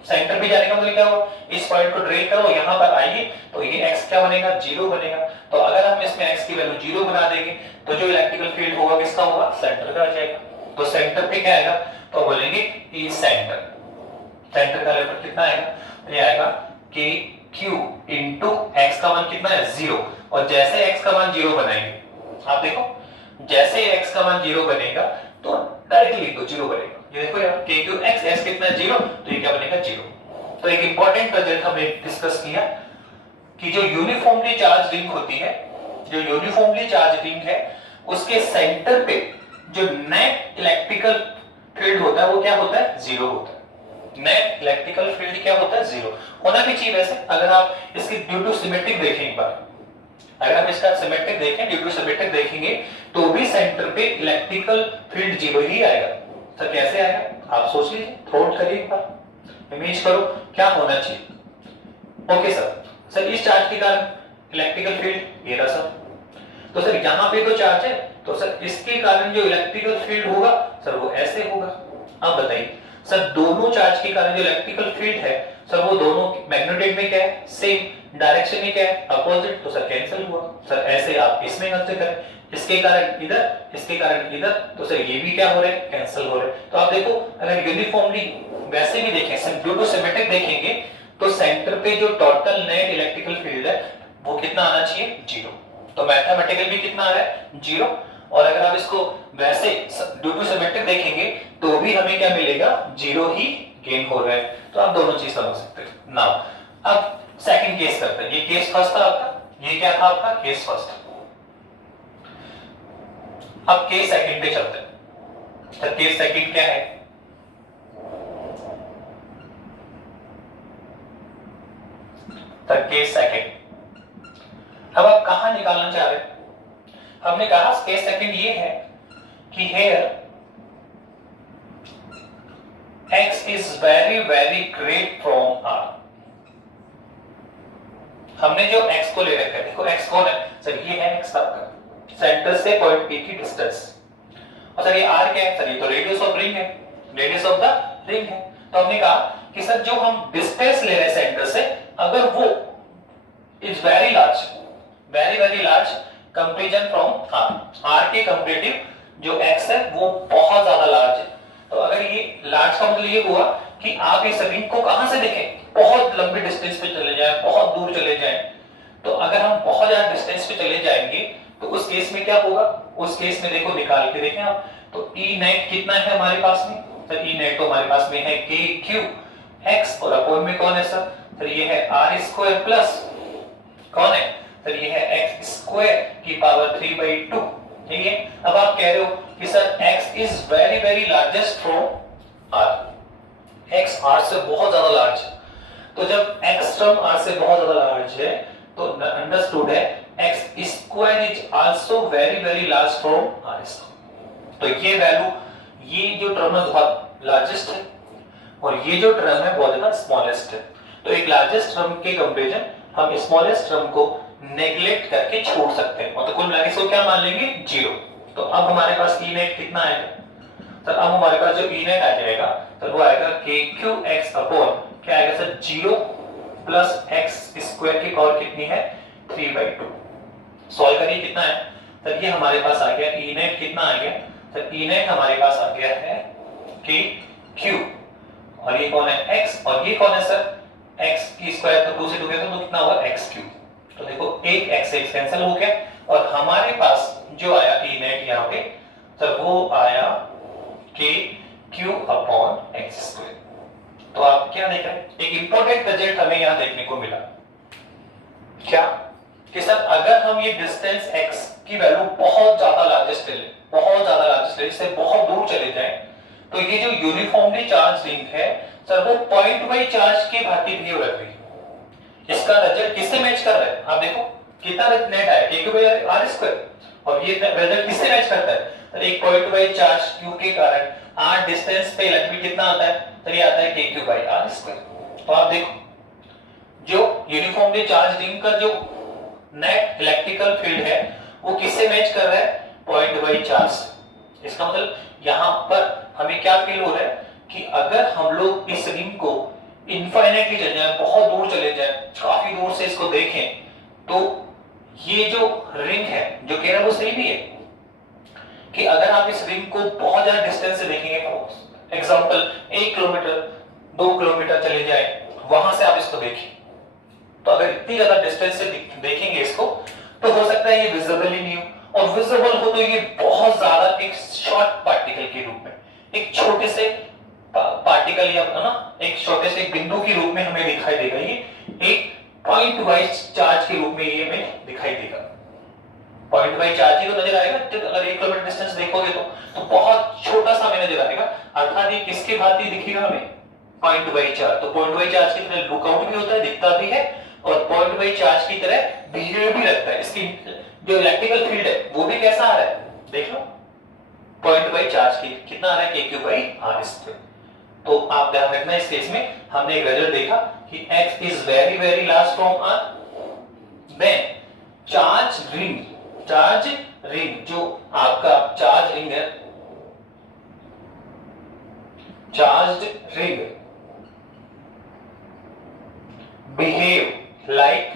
सेंटर पे जाने का मतलब क्या हुआ, इस पॉइंट को ड्रैग करो यहां पर आइए तो ये x क्या बनेगा 0 बनेगा। तो अगर हम इसमें x की वैल्यू 0 बना देंगे तो जो इलेक्ट्रिकल फील्ड होगा किसका होगा, सेंटर का आ जाएगा। तो सेंटर पे क्या आएगा, तो बोलेंगे ई सेंटर का लेवल कितना आएगा, ये आएगा कि q इंटू एक्स का मान कितना है 0, और जैसे x का मान 0 बनाएंगे, आप देखो जैसे x का मान 0 बनेगा तो डायरेक्टली लिख दो 0 बनेगा। ये देखो यार kqx s कितना है 0, तो ये क्या बनेगा 0। तो एक इंपॉर्टेंट रिजल्ट हमने डिस्कस किया कि जो यूनिफॉर्मली चार्ज रिंग होती है, जो यूनिफॉर्मली चार्ज रिंग है उसके सेंटर पे जो नेट इलेक्ट्रिकल फील्ड होता है वो क्या होता है 0 होता है। नेट इलेक्ट्रिकल फील्ड क्या होता है 0 होना भी चाहिए वैसे। अगर आप इसकी ड्यू टू सिमेट्रिक देखें एक बार, अगर हम इसका सिमेट्रिक देखें, ड्यू टू सिमेट्रिक देखेंगे तो भी सेंटर पे इलेक्ट्रिकल फील्ड 0 ही आएगा। सर कैसे आएगा आप सोच लीजिए, थॉट करिए एक बार, इमेज करो क्या होना चाहिए। ओके सर इस चार्ज के कारण इलेक्ट्रिकल फील्ड ये रहा सर, तो सर यहाँ पे तो चार्ज है तो सर इसके कारण जो इलेक्ट्रिकल फील्ड होगा सर वो ऐसे होगा। अब बताइए सर दोनों चार्ज के कारण जो इलेक्ट्रिकल फील्ड है सर वो दोनों मैग्नेटिक में क्या है सेम, डायरेक्शन में क्या है अपोजिट, तो सर कैंसिल हुआ। सर ऐसे आप इसमें कंसीडर करें, इसके कारण इधर, इसके कारण इधर, तो सर ये भी क्या हो रहे हैं, कैंसिल हो रहे हैं। तो आप देखो अगर यूनिफॉर्मली वैसे भी देखें, ड्यू टू सिमेट्रिक देखेंगे तो सेंटर पे जो टोटल नेट इलेक्ट्रिकल फील्ड है वो कितना आना चाहिए, 0। तो मैथमेटिकल भी कितना आ रहा है, 0। और अगर आप इसको वैसे ड्यू टू सिमेट्रिक देखेंगे तो भी हमें क्या मिलेगा, 0 ही गेन हो रहा है। तो आप दोनों चीज समझ सकते हैं। नाउ अब सेकंड केस करते हैं। ये केस फर्स्ट था आपका, ये क्या था आपका, केस फर्स्ट। अब केस सेकंड पे चलते हैं। तो केस सेकंड क्या है, तो केस सेकंड अब आप कहां निकालना चाह रहे हैं, हमने कहा केस सेकंड ये है कि hair x is very very great from r। हमने जो x को ले रखा है, देखो x कौन है सर, ये है x आपका सेंटर से पॉइंट P की डिस्टेंस। और सर ये r क्या है सर, ये तो रेडियस ऑफ रिंग है, रेडियस ऑफ द रिंग है। तो हमने कहा कि सर जो हम डिस्टेंस ले रहे हैं सेंटर से, अगर वो is very large, very very large comparison from r के कंपैरेटिव जो x है वो बहुत ज्यादा लार्ज है। तो अगर ये लार्ज का मतलब ये हुआ कि आप इस रिंग को कहां से देखें, बहुत लंबी डिस्टेंस पे चले जाएं, बहुत दूर चले जाएं। तो अगर हम बहुत ज्यादा डिस्टेंस पे चले जाएंगे तो उस केस में क्या होगा, उस केस में देखो निकाल के देखें आप, तो E नेट कितना है हमारे पास में, तो E नेट तो हमारे पास में है k q x और अपॉन में कौन है सर ये है r स्क्वायर प्लस कौन है सर ये है x स्क्वायर की पावर 3/2। ठीक है, अब आप कह रहे हो कि sir x is very very largest from r, x r से बहुत ज्यादा लार्ज है। तो जब x टर्म r से बहुत ज्यादा लार्ज है तो अंडरस्टूड है x square is also very very large from r square. तो ये वैल्यू, ये जो टर्म है बहुत लार्जेस्ट है और ये जो टर्म है बहुत ज्यादा स्मॉलेस्ट है। तो एक लार्जेस्ट टर्म के कंपैरिजन हम स्मॉलेस्ट टर्म को नेग्लेक्ट करके छोड़ सकते हैं, तो कुल मिला के इसको क्या मान लेंगे, 0। तो अब हमारे पास E नेट कितना आएगा, तो अब हमारे पास जो E नेट आ जाएगा तो वो आएगा kqx अपॉन क्या आएगा सर 0 प्लस x स्क्वायर की पावर कितनी है 3/2। सॉल्व करिए कितना है सर, ये हमारे पास आ गया E नेट कितना आ गया सर, E नेट हमारे पास आ गया है kq और ये कौन है x और ये कौन है सर x की स्क्वायर, तो 2 से 2 गया तो कितना होगा x क्यूब। तो देखो एक x x कैंसिल हो गया और हमारे पास जो आया E नेट यहाँ पे सर वो आया k q upon x square. तो आप क्या देख रहे हैं, एक इंपॉर्टेंट रिजल्ट हमें यहाँ देखने को मिला क्या कि सर अगर हम ये डिस्टेंस x की वैल्यू बहुत ज्यादा लार्जेस्ट ले, बहुत ज्यादा लार्जेस्ट ले, इससे बहुत दूर चले जाएं, तो ये जो यूनिफॉर्मली चार्ज रिंग है सर वो पॉइंट बाई चार्ज की भांति बिहेव रख रही है। इसका रिजल्ट किससे मैच कर रहा है, आप देखो कितना नेट आया k/r स्क्वायर और ये रिजल्ट किससे मैच करता है, तो एक पॉइंट बाई चार्ज q के कारण r डिस्टेंस पे इलेक्ट्रिक कितना आता है, तो ये आता है kq/r स्क्वायर। तो आप देखो जो यूनिफॉर्मली चार्ज रिंग का जो नेट इलेक्ट्रिकल फील्ड है वो किससे मैच कर रहा है, पॉइंट बाई चार्ज। इसका मतलब यहां पर हमें क्या फील हो रहा है कि अगर हम लोग इस रिंग को इनफाइनाइटली चले जाए, बहुत दूर चले जाए, काफी दूर से इसको देखें, तो ये जो रिंग है जो कह रहा है वो सही भी है कि अगर आप इस रिंग को बहुत ज्यादा डिस्टेंस से देखेंगे, एग्जांपल 1 किलोमीटर 2 किलोमीटर चले जाए, वहां से आप इसको देखें, तो अगर इतनी ज्यादा डिस्टेंस से देखेंगे इसको तो हो सकता है ये विजिबल ही नहीं हो, और विजिबल हो तो ये बहुत ज्यादा एक शॉर्ट पार्टिकल के रूप में, एक छोटे से पार्टिकल या ना एक छोटे से बिंदु के रूप में हमें दिखाई देगा, ये एक पॉइंट वाइज चार्ज के रूप में ये हमें दिखाई देगा। पॉइंट वाइज चार्ज ही तो नजर आएगा, अगर 1 किलोमीटर डिस्टेंस देखोगे तो बहुत छोटा सा हमें नजर आएगा, अर्थात ये किसके भांति दिखेगा हमें, पॉइंट वाइज चार्ज। तो पॉइंट वाइज चार्ज की तरह लुक आउट भी होता है, दिखता भी है, और पॉइंट वाइज चार्ज की तरह बिहेव भी रखता है। इसकी जो इलेक्ट्रिकल फील्ड है वो भी कैसा आ रहा है, देख लो पॉइंट वाइज चार्ज की कितना आ रहा है kq/r स्क्वायर। तो आप ध्यान रखना इस केस में हमने एक रिजल्ट देखा कि x is very very large from r, then charge ring जो आपका चार्ज रिंग है, charge ring behave like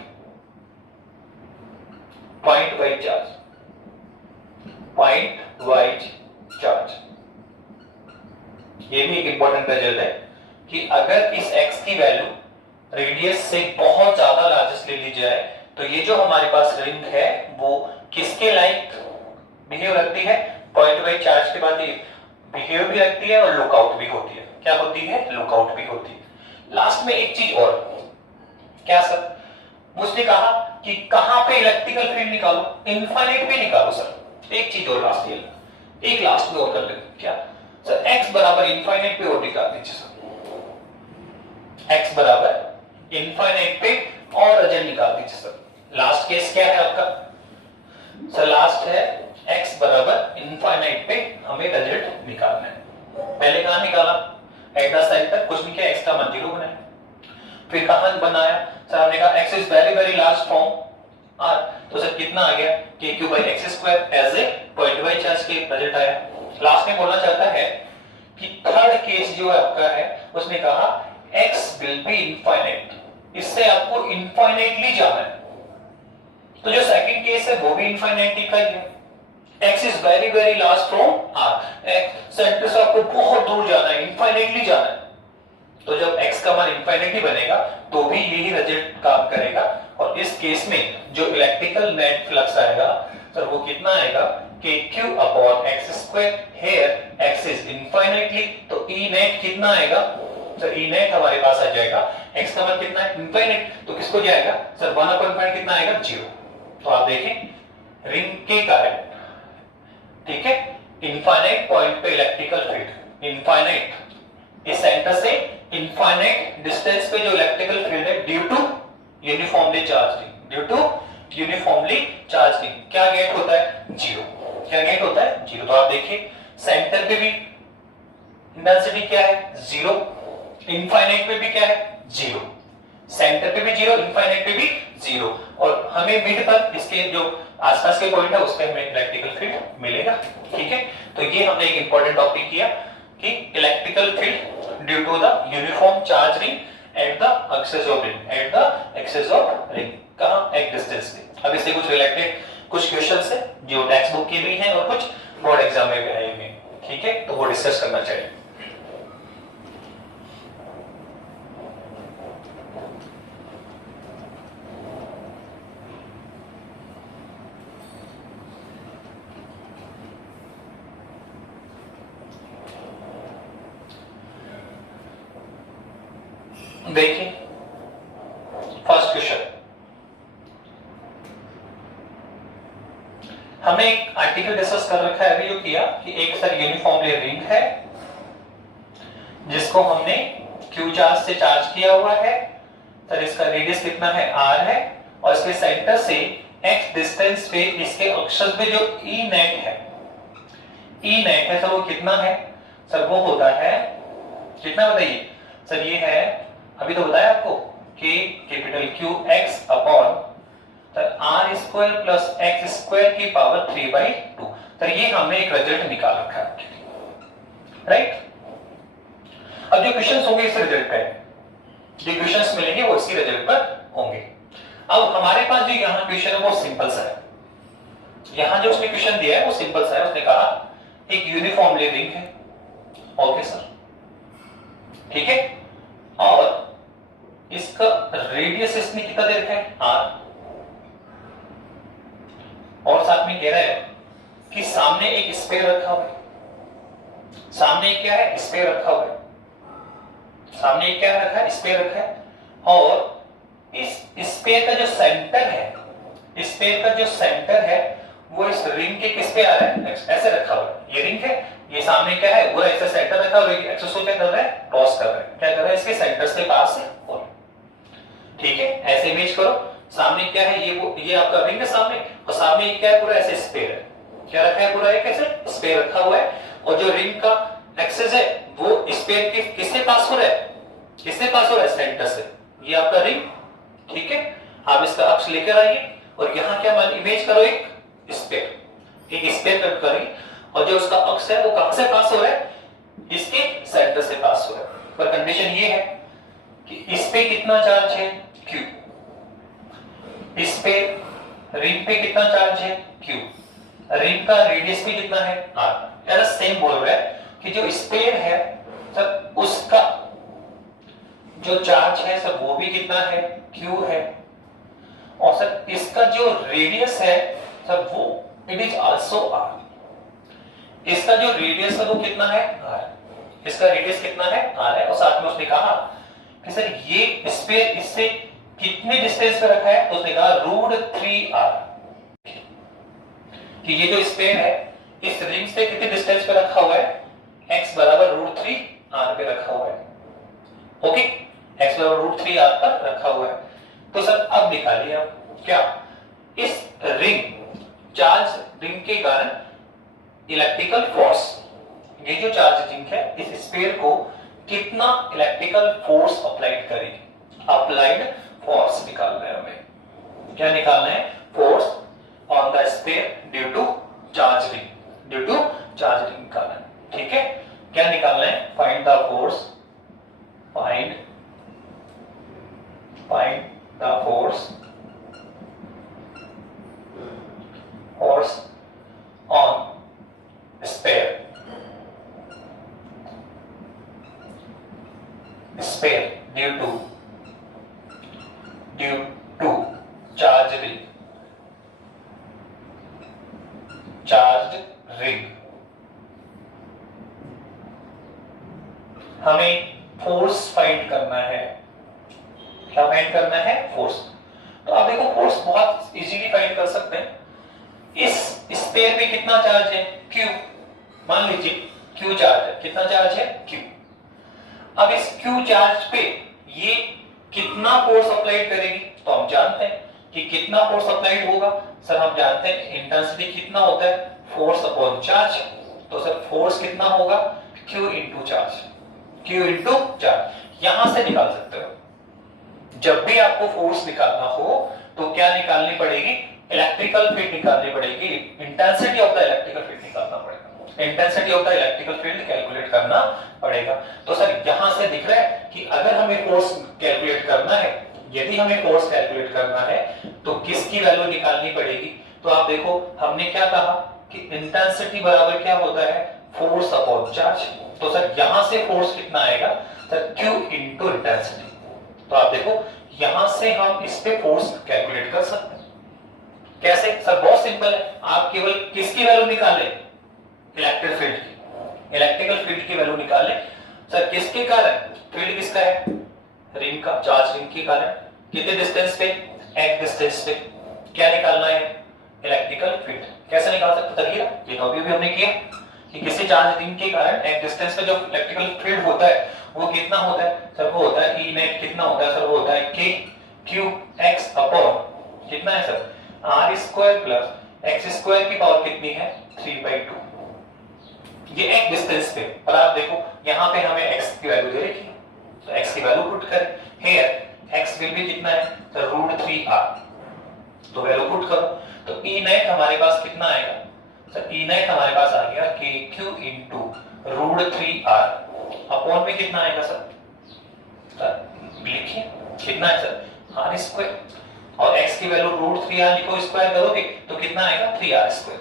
point wise charge. कि अगर इस x की वैल्यू रेडियस से बहुत ज्यादा लार्जेस्ट ले ली जाए तो ये जो हमारे पास रिंग है वो किसके लाइक बिहेव रखती है? पॉइंट वाइज चार्ज के बाद ये बिहेव भी रखती है और लुकआउट भी होती है। क्या होती है? लुकआउट भी होती है। लास्ट में एक चीज और, क्या सर? मुझे कहा कि कहां पे इलेक्ट्रिकल फील्ड निकालो? इनफाइनाइट पे निकालो सर। एक चीज और लास्ट, ये एक लास्ट में और कर लेते, क्या सर? x बराबर इनफाइनाइट पे और निकाल दीजिए सर। x बराबर इनफाइनाइट पे और रिजल्ट निकाल दीजिए सर। लास्ट केस क्या है आपका सर? लास्ट है x बराबर इनफाइनाइट पे हमें रिजल्ट निकालना है। पहले कहां निकाला? एट द सेंटर, कुछ नहीं किया, x का मान 0 बनाया। फिर कहां बनाया सर? हमने कहा x is very very large from r, तो सर कितना आ गया? kq by x square as a point wise charge के रिजल्ट आया। लास्ट में बोलना चाहता है कि थर्ड केस जो आपका है उसने कहा x will be infinite, इससे आपको इनफाइनाइटली जाना है। तो जो सेकंड केस है वो भी इनफाइनाइटली का ही है। x is very very large from r, centre से आपको बहुत दूर जाना है, इनफाइनाइटली जाना है। तो जब x का मान इनफाइनाइटली बनेगा तो भी यही रिजल्ट काम करेगा। और इस केस में जो इलेक्ट्रिकल नेट फ्लक्स आएगा सर वो कितना आएगा? kq upon x square, here x is infinitely, तो E net कितना आएगा सर? E net हमारे पास आ जाएगा, x का मान कितना है? इनफाइनाइट, तो किसको जाएगा सर? 1/5 कितना आएगा? 0। तो आप देखें रिंग के कारण, ठीक है, इनफाइनाइट पॉइंट पे इलेक्ट्रिकल फील्ड, इनफाइनाइट इस सेंटर से इनफाइनाइट डिस्टेंस पे जो इलेक्ट्रिकल फील्ड है due to uniformly charge ring, due to uniformly charge ring, क्या गेट होता है? 0। क्या गेट होता है? 0। तो आप देखिए सेंटर पे भी इंटेंसिटी क्या है? 0। इनफाइनाइट पे भी क्या है? 0। सेंटर पे भी 0, इनफाइनाइट पे भी 0, और हमें मिड पर इसके जो आसपास के पॉइंट है उस पे हमें इलेक्ट्रिकल फील्ड मिलेगा। ठीक है, तो ये हमने एक इंपॉर्टेंट टॉपिक किया कि electrical field due to the uniform charge ring at the axis of ring, at the axis of ring, कहां? एक डिस्टेंस पे। अब इससे कुछ रिलेटेड कुछ क्वेश्चंस है जो टेक्स्ट बुक के भी हैं और कुछ बोर्ड एग्जाम में भी आएंगे। ठीक है, तो वो डिस्कस करना चाहिए। देखिए फर्स्ट क्वेश्चन, हमने एक आर्टिकल डिस्कस कर रखा है अभी जो किया कि एक सर यूनिफॉर्मली रिंग है जिसको हमने Q चार्ज से चार्ज किया हुआ है सर, इसका रेडियस कितना है? R है, और इसके सेंटर से x डिस्टेंस पे इसके अक्षर पे जो E नेट है, E नेट है सर वो कितना है सर? वो होता है कितना बताइए सर? ये है अभी तो बताया आपको कि capital Q x upon r square plus x square की पावर 3/2। तो ये हमने एक रिजल्ट निकाल रखा है, राइट? अब जो क्वेश्चंस होंगे इस रिजल्ट पे, जो क्वेश्चंस मिलेंगे वो इसी रिजल्ट पर होंगे। अब हमारे पास जो यहाँ क्वेश्चन है वो सिंपल सा है। यहाँ जो उसने क्वेश्चन दिया है वो सिंपल सा है। उसने कहा एक यूनिफॉर्मली रिंग है, ओके सर, ठीक है, और इसका रेडियस इसने कितना दे रखा है? r, और साथ में कह रहा है कि सामने एक स्फीयर रखा हुआ है। सामने क्या है? स्फीयर रखा हुआ है। सामने क्या रखा है? स्फीयर रखा है, और इस स्फीयर का जो सेंटर है, स्फीयर का जो सेंटर है वो इस रिंग के किस पे आ रहा है? ऐसे रखा हुआ है। ये रिंग है, ये सामने क्या है? पूरा ऐसे सेंटर रखा हुआ है। एक्सेस को क्या कर रहा है? क्रॉस कर रहा है। क्या कर रहा है? इसके सेंटर से पास है। ठीक है, ऐसे इमेज करो। सामने क्या है? ये आपका रिंग है सामने, और सामने क्या है? पूरा ऐसे स्फीयर है। क्या रखा है? पूरा एक ऐसे स्फीयर रखा हुआ है, और जो रिंग का एक्सेस है वो स्फीयर के किससे पास हो रहा है? किससे पास हो रहा है? सेंटर से। ये आपका रिंग, ठीक है। आप इसका अक्ष लेकर आइए, और यहाँ क्या मान इमेज करो? एक स्फीयर, एक स्फीयर कट करिए, और जो उसका अक्ष है वो कहां से पास हो रहा है? इसके सेंटर से पास हो रहा है। पर कंडीशन ये है कि इस पे कितना चार्ज है? Q। इस पे रिंग पे कितना चार्ज है? Q। रिंग का रेडियस भी कितना है? R। यार सेम बोल रहा है कि जो स्फीयर है सर उसका जो चार्ज है सर वो भी कितना है, Q है, और सर इसका जो रेडियस है सर वो इट इज आल्सो R। इसका जो रेडियस है वो कितना है, R। इसका रेडियस कितना है, R है। और साथ में उसने कहा कि सर ये स्फीयर इससे कितने डिस्टेंस पे रखा है, तो उसने कहा √3R, कि ये जो स्फीयर है इस रिंग से कितने डिस्टेंस पे रखा हुआ है, x बराबर √3R पे रखा हुआ है। ओके, x बराबर √3R पर रखा हुआ है। तो सर अब निकालिए आप क्या, इस रिंग, चार्ज रिंग के कारण इलेक्ट्रिकल फोर्स, ये जो चार्ज रिंग है इस स्फीयर को कितना इलेक्ट्रिकल फोर्स अप्लाइड करेगी, अप्लाइड फोर्स निकालना है हमें। क्या निकालना है, force on the sphere due to charge ring, due to charge ring निकालना है। ठीक है, क्या निकालना है, find the force, find the force on sphere due to charge ring, हमें फोर्स फाइंड करना है। क्या फाइंड करना है, फोर्स। तो आप देखो फोर्स बहुत इजीली फाइंड कर सकते हैं। इस स्फीयर में कितना चार्ज है, Q, मान लीजिए Q चार्ज है, कितना चार्ज है, Q। अब इस Q चार्ज पे ये कितना फोर्स अप्लाइड करेगी, तो हम जानते हैं कि कितना फोर्स अप्लाइड होगा, सर हम जानते हैं इंटेंसिटी कितना होता है, फोर्स अपॉन चार्ज। तो सर फोर्स कितना होगा, Q into charge, Q into charge. यहां से निकाल सकते हो, जब भी आपको फोर्स निकालना हो तो क्या निकालनी पड़ेगी, इलेक्ट्रिकल फील्ड निकालनी पड़ेगी, intensity of the electrical field निकालना पड़ेगा, intensity of the electrical field calculate करना पड़ेगा। तो सर यहां से दिख रहा है कि अगर हमें फोर्स कैलकुलेट करना है, यदि हमें फोर्स कैलकुलेट करना है तो किसकी वैल्यू निकालनी पड़ेगी। तो आप देखो हमने क्या कहा कि इंटेंसिटी बराबर क्या होता है, फोर्स अपॉन चार्ज। तो सर यहां से फोर्स कितना आएगा, सर Q इंटू इंटेंसिटी। तो आप देखो यहां से हम इस पे फोर्स कैलकुलेट कर सकते हैं। कैसे, सर बहुत सिंपल है, आप केवल किसकी वैल्यू निकाल लें, इलेक्ट्रिक फील्ड की, इलेक्ट्रिकल फील्ड की वैल्यू निकाल लें। सर किसके कारण, फील्ड किसका है, रिंग का, चार्ज रिंग के कारण। कितने डिस्टेंस पे, एक डिस्टेंस पे। क्या निकालना है, इलेक्ट्रिकल फील्ड। कैसे निकाल सकते हैं, ये तो अभी भी हमने किया कि किसी चार्ज रिंग के कारण एक डिस्टेंस पे जो इलेक्ट्रिकल फील्ड होता है वो कितना होता है, सर वो होता है E नेट। कितना होता है, सर वो होता है K Q X अपॉन कितना है sir, R square plus X square की पावर कितनी है, 3/2। ये एक डिस्टेंस पे। और आप देखो यहाँ पे हमें x की वैल्यू दे रखी है, तो x की वैल्यू पुट करें। हियर x विल भी कितना है, सर √3R। तो वैल्यू पुट करो, तो E नेट हमारे पास कितना आएगा, सर E नेट हमारे पास आ गया KQ इंटू √3R अपॉन में कितना आएगा सर, लिखिए कितना है सर, R स्क्वायर। और x की वैल्यू √3R लिखो, स्क्वायर करोगे तो कितना आएगा, 3R स्क्वायर।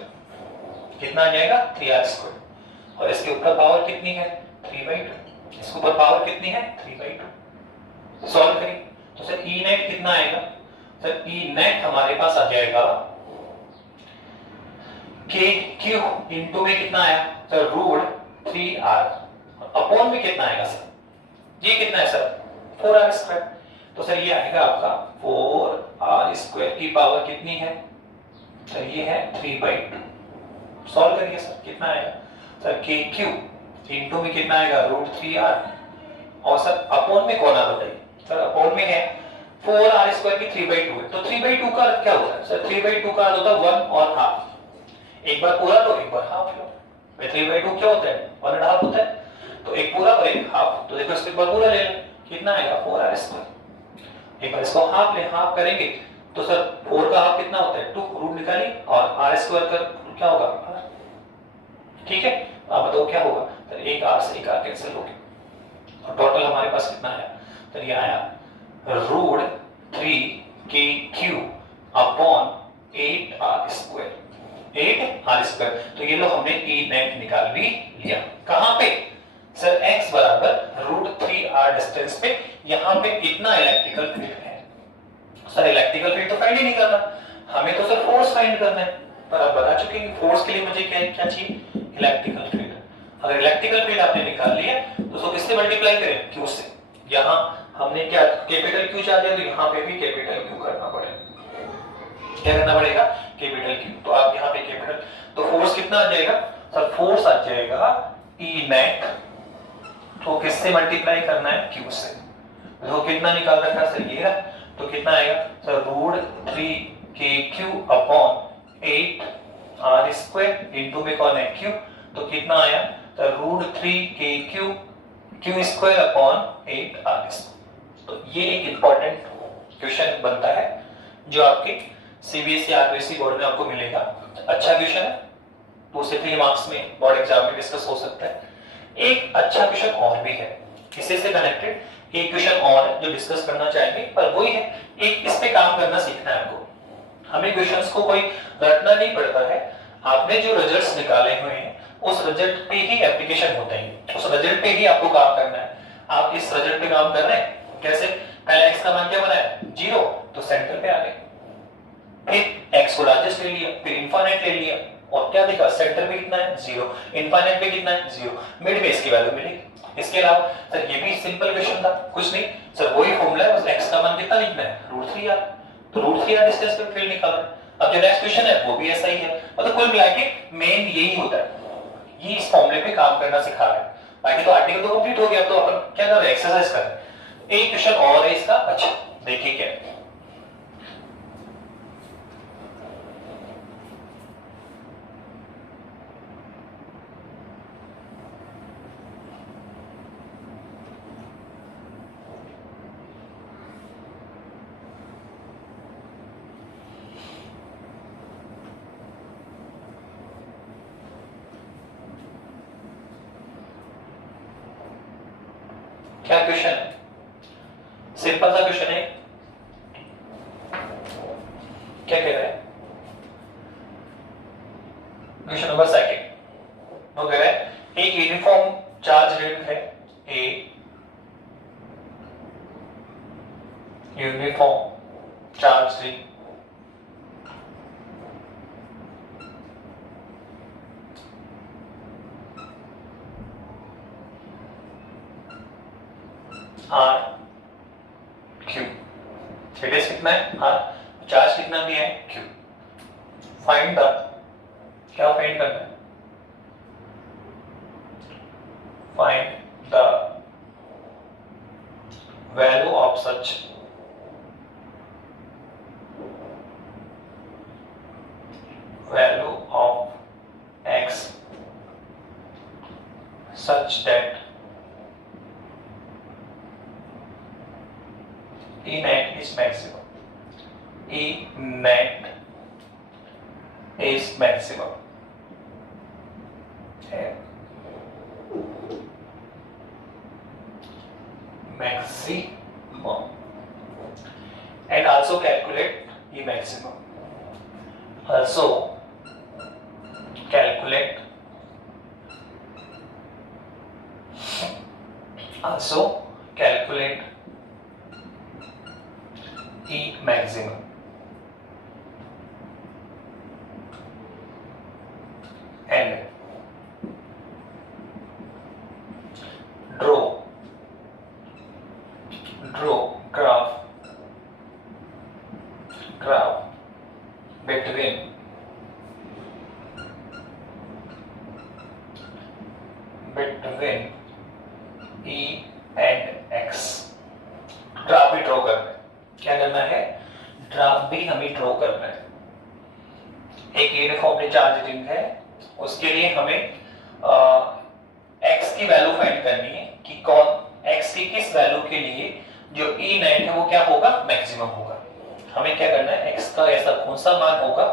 कितना आ जाएगा, 3R स्क्वायर। और इसके ऊपर पावर कितनी है, 3/2। इसके ऊपर पावर कितनी है, 3/2। सॉल्व करिए तो सर E नेट कितना आएगा, सर E नेट हमारे पास आ जाएगा KQ इंटू में कितना आया सर, √3R अपॉन में कितना आएगा सर, ये कितना है सर, 4R स्क्वायर। तो सर ये आएगा आपका 4R स्क्वायर की पावर कितनी है, सर ये है 3/2। सॉल्व करिए सर, कितना आएगा सर, KQ इंटू में कितना आएगा, √3R। और सर अपॉन में कौन आ बताइए, सर अपॉन में है 4R स्क्वायर की 3/2 है। तो 3/2 का अर्थ क्या होता है सर, 3/2 का अर्थ होता है 1 और हाफ। एक बार पूरा लो, एक बार हाफ लो। 3/2 क्या होता है, 1.5 होता है। तो एक पूरा और एक हाफ, तो देखो इसको एक बार पूरा ले लें, कितना आएगा 4R स्क्वायर। एक बार इसको हाफ ले, हाफ करेंगे तो सर 4 का हाफ कितना होता है, 2, रूट निकालिए, और R स्क्वायर का क्या होगा, R। ठीक है, अब बताओ क्या होगा सर, एक R से एक R कैंसिल हो गया, और टोटल हमारे पास कितना आया, सर ये आया √3KQ upon 8R square, 8R square. तो ये लो हमने E नेट निकाल भी लिया। कहां पे सर, x बराबर √3R डिस्टेंस पे यहाँ पे इतना इलेक्ट्रिकल फील्ड है। सर इलेक्ट्रिकल फील्ड तो फाइंड ही नहीं करना, हमें तो सर फोर्स फाइंड करना है। पर आप बता चुके हैं फोर्स के लिए मुझे क्या क्या चाहिए, इलेक्ट्रिकल फील्ड। अगर इलेक्ट्रिकल फील्ड आपने निकाल लिया तो उसको किससे मल्टीप्लाई करें, क्यू से। यहाँ हमने क्या कैपिटल क्यू चाह दिया, तो यहाँ पे भी कैपिटल क्यू करना पड़ेगा। क्या करना पड़ेगा, कैपिटल क्यू। तो आप यहाँ पे कैपिटल, तो फोर्स कितना आ जाएगा सर, फोर्स आ जाएगा ई नेट, तो किससे मल्टीप्लाई करना है, क्यू से। तो कितना निकाल रखा है सर, ये है। तो कितना आएगा sir, √3kq upon 8r² into में कौन है, क्यू। तो कितना आया sir, √3kq q² upon 8r²। तो ये एक इंपॉर्टेंट क्वेश्चन बनता है जो आपके सीबीएसई आरबीएसई बोर्ड में आपको मिलेगा। अच्छा क्वेश्चन है, 2 से 3 मार्क्स में बोर्ड एग्जाम में डिस्कस हो सकता है। एक अच्छा क्वेश्चन और भी है इसी से कनेक्टेड, एक क्वेश्चन और जो डिस्कस करना चाहेंगे, पर वही है एक इस पे काम करना सीखना है आपको। हमें क्वेश्चंस को कोई रटना नहीं पड़ता है, आपने जो रिजल्ट्स निकाले हुए हैं उस रिजल्ट पे ही एप्लीकेशन होते हैं, उस रिजल्ट पे ही आपको काम करना है। आप इस रिजल्ट पे काम कर रहे हैं, कैसे, पहले x का मान क्या बनाया 0, तो सेंटर पे आ गए, फिर x को लार्जेस्ट ले लिया, फिर इनफाइनाइट ले लिया, और क्या दिखा, सेंटर पे कितना है 0, इनफाइनाइट पे कितना है 0, मिड में इसकी वैल्यू मिलेगी। इसके अलावा सर ये भी सिंपल क्वेश्चन था, कुछ नहीं सर, वही फॉर्मूला है, बस x का मान कितना लिखना है, √3r, तो √3r डिस्टेंस पे फील्ड निकालना है। अब जो नेक्स्ट क्वेश्चन है वो भी ऐसा ही है, मतलब कुल मिला के मेन यही होता है, ये इस फॉर्मूले पे काम करना सिखा रहा है। बाकी तो आर्टिकल तो कंप्लीट हो गया, तो अपन क्या कर रहे हैं, एक्सरसाइज कर रहे हैं। एक क्वेश्चन और है इसका, अच्छा देखिए क्या है। क्या क्वेश्चन है, सिंपल सा क्वेश्चन है। क्या कह रहा है, क्वेश्चन नंबर 2 वो कह रहा है एक यूनिफॉर्म चार्ज रिंग है ए, uniform charge ring R Q, radius कितना है आर, चार्ज कितना दिया है क्यू। फाइंड द, क्या फाइंड करना है, find the value of such value of x such that E net is maximum. E net is maximum. Maximum. And also calculate E maximum. Also calculate. Also calculate E maximum. And draw graph between E and X। Graph भी draw करना है, क्या करना है, graph भी हमें draw करना है। एक यूनिफॉर्मली चार्ज रिंग है, उसके लिए हमें x की वैल्यू फाइंड करनी है कि कौन x की किस वैल्यू के लिए जो E नेट है वो क्या होगा, मैक्सिमम होगा। हमें क्या करना है, x का ऐसा कौन सा मान होगा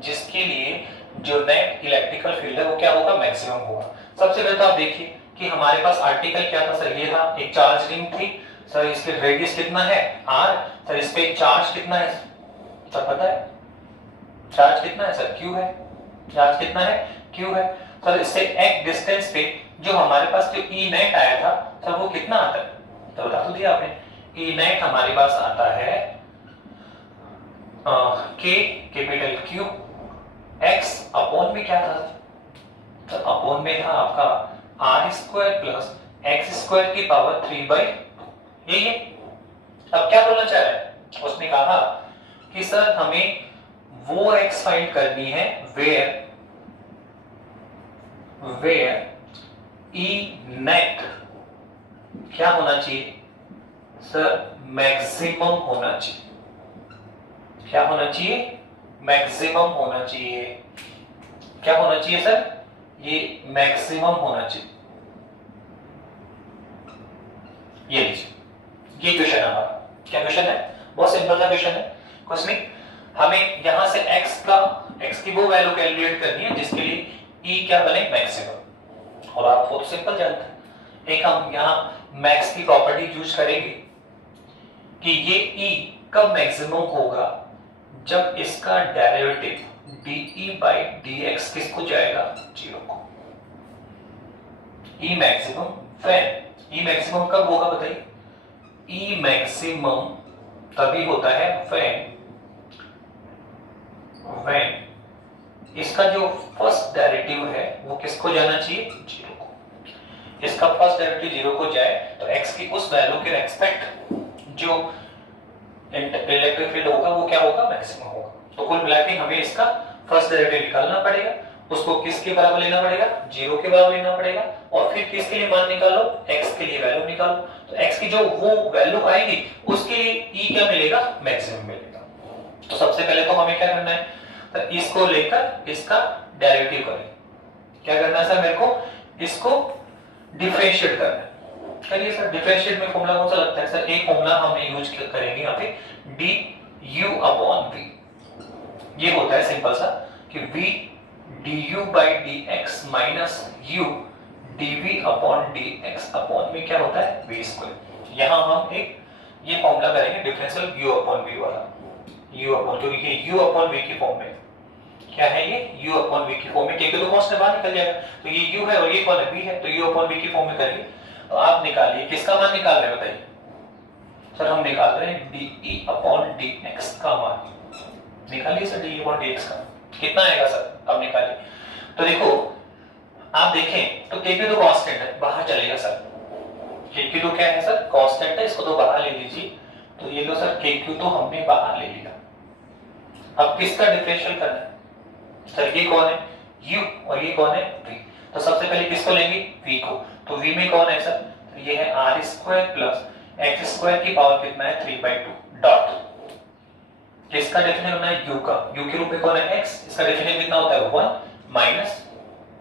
जिसके लिए जो नेट इलेक्ट्रिकल फील्ड है वो क्या होगा, मैक्सिमम होगा। सबसे पहले तो आप देखिए कि हमारे पास आर्टिकल क्या था सर, ये था एक चार्ज रिंग थी सर, इसके रेडियस कितना है r, सर इस पे चार्ज कितना है सर, पता है चार्ज कितना है सर, q है, चार्ज कितना है q है सर। इससे एक डिस्टेंस पे जो हमारे पास जो E नेट आया था सर वो कितना आता है, तो बता तो दिया आपने, ई नेट हमारे पास आता है के कैपिटल क्यू एक्स अपॉन में क्या था, तो अपॉन में था आपका r square plus x square की पावर 3/2। ये अब क्या बोलना चाह रहा है, उसने कहा कि सर हमें वो एक्स फाइंड करनी है वेयर ई नेट क्या होना चाहिए सर, मैक्सिमम होना चाहिए। क्या होना चाहिए, मैक्सिमम होना चाहिए। क्या होना चाहिए सर, ये मैक्सिमम होना चाहिए। ये लीजिए, ये क्वेश्चन है हमारा। क्या क्वेश्चन है, बहुत सिंपल सा क्वेश्चन है, कुछ नहीं। हमें यहां से x की वो वैल्यू कैलकुलेट करनी है जिसके लिए e क्या बने, मैक्सिमम। और आप बहुत सिंपल जानते हैं, एक हम यहां मैक्स की प्रॉपर्टी यूज करेंगे कि ये e कब मैक्सिमम होगा, जब इसका डेरिवेटिव de/dx किसको जाएगा, 0 को। e maximum when, e maximum कब होगा बताइए, e मैक्सिमम तभी होता है व्हेन इसका जो फर्स्ट डेरिवेटिव है वो किसको जाना चाहिए, 0 को। इसका फर्स्ट डेरिवेटिव 0 को जाए तो x की उस वैल्यू के रेस्पेक्ट जो इलेक्ट्रिक फील्ड होगा वो क्या होगा, मैक्सिमम होगा। तो कुल मिलाकर हमें इसका फर्स्ट डेरिवेटिव निकालना पड़ेगा, उसको किसके बराबर लेना पड़ेगा, 0 के बराबर लेना पड़ेगा, और फिर किसके लिए मान निकालो, x के लिए वैल्यू निकालो। तो x की जो वो वैल्यू आएगी उसके लिए e क्या मिलेगा, मैक्सिमम मिलेगा। तो सबसे पहले तो हमें क्या करना है, तो इसको लेकर इसका डेरिवेटिव करें। क्या करना है सर, मेरे को इसको डिफरेंशिएट करना है। चलिए सर, डिफरेंशिएट में फॉर्मूला कौन सा लगता है सर, एक फॉर्मूला हम यूज करेंगे यहाँ पे, du/v। ये होता है सिंपल सा कि v du/dx minus u dv/dx upon में क्या होता है, v स्क्वायर। यहां हम एक ये फॉर्मूला करेंगे डिफरेंशियल u/v वाला, u/, क्योंकि ये u/v की फॉर्म में क्या है, ये u/v की फॉर्म में, के तो कांस्टेंट बाहर निकल जाएगा, तो ये u है और ये कौन है, v है, तो u/v की फॉर्म में करेंगे। तो आप निकालिए, किसका मान निकाल रहे हैं बताइए सर, हम निकाल रहे हैं de/dx का मान। निकालिए सर de/dx का कितना आएगा सर, अब निकालिए। तो देखो आप देखें तो k तो कांस्टेंट है, बाहर चलेगा सर, k तो क्या है सर, कांस्टेंट है, इसको तो बाहर ले लीजिए। तो ये लो सर, k तो हमने बाहर ले लिया। अब किसका डिफरेंशियल करना है सर, ये कौन है, u, और ये कौन है, v। तो सबसे पहले किसको लेंगे, v को। तो v में कौन है सर, तो ये है r square plus x square की पावर कितना है, 3/2 डॉट। किसका डेफिनेशन होना है, u का, u के रूप में कौन है, x। इसका डेफिनेशन कितना होता है, 1 माइनस,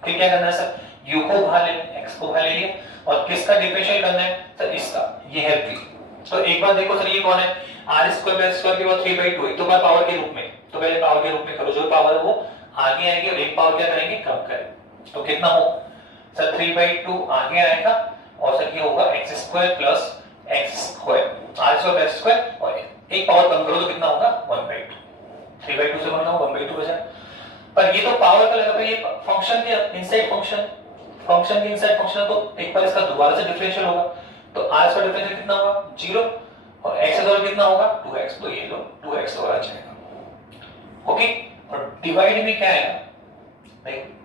फिर क्या करना है सर, u को बाहर ले, x को बाहर ले लिया, और किसका डिफरेंशियल करना है सर, इसका, ये है v। तो एक बार देखो सर, ये कौन है, r स्क्वायर प्लस स्क्वायर की पावर 3/2, एक तो बार पावर के रूप में, तो पहले पावर के रूप में करो, जो पावर है वो आगे आएगी, और एक पावर क्या करेंगे, कम करें। तो कितना हो सर, 3/2 आगे आएगा, और सर ये होगा x square plus x square, r square plus square, और एक पावर कम करो तो कितना होगा, 1/2। 3/2 से बनना 1/2 बचा। पर ये तो पावर का लगा, ये फंक्शन के इनसाइड फंक्शन, फंक्शन के इनसाइड फंक्शन, तो एक बार इसका दोबारा से डिफरेंशियल होगा, तो r का डिफरेंशियल कितना होगा, 0, और x का कितना होगा, 2x। तो ये लो 2x और आ जाएगा, ओके। और डिवाइड में क्या आएगा, देखो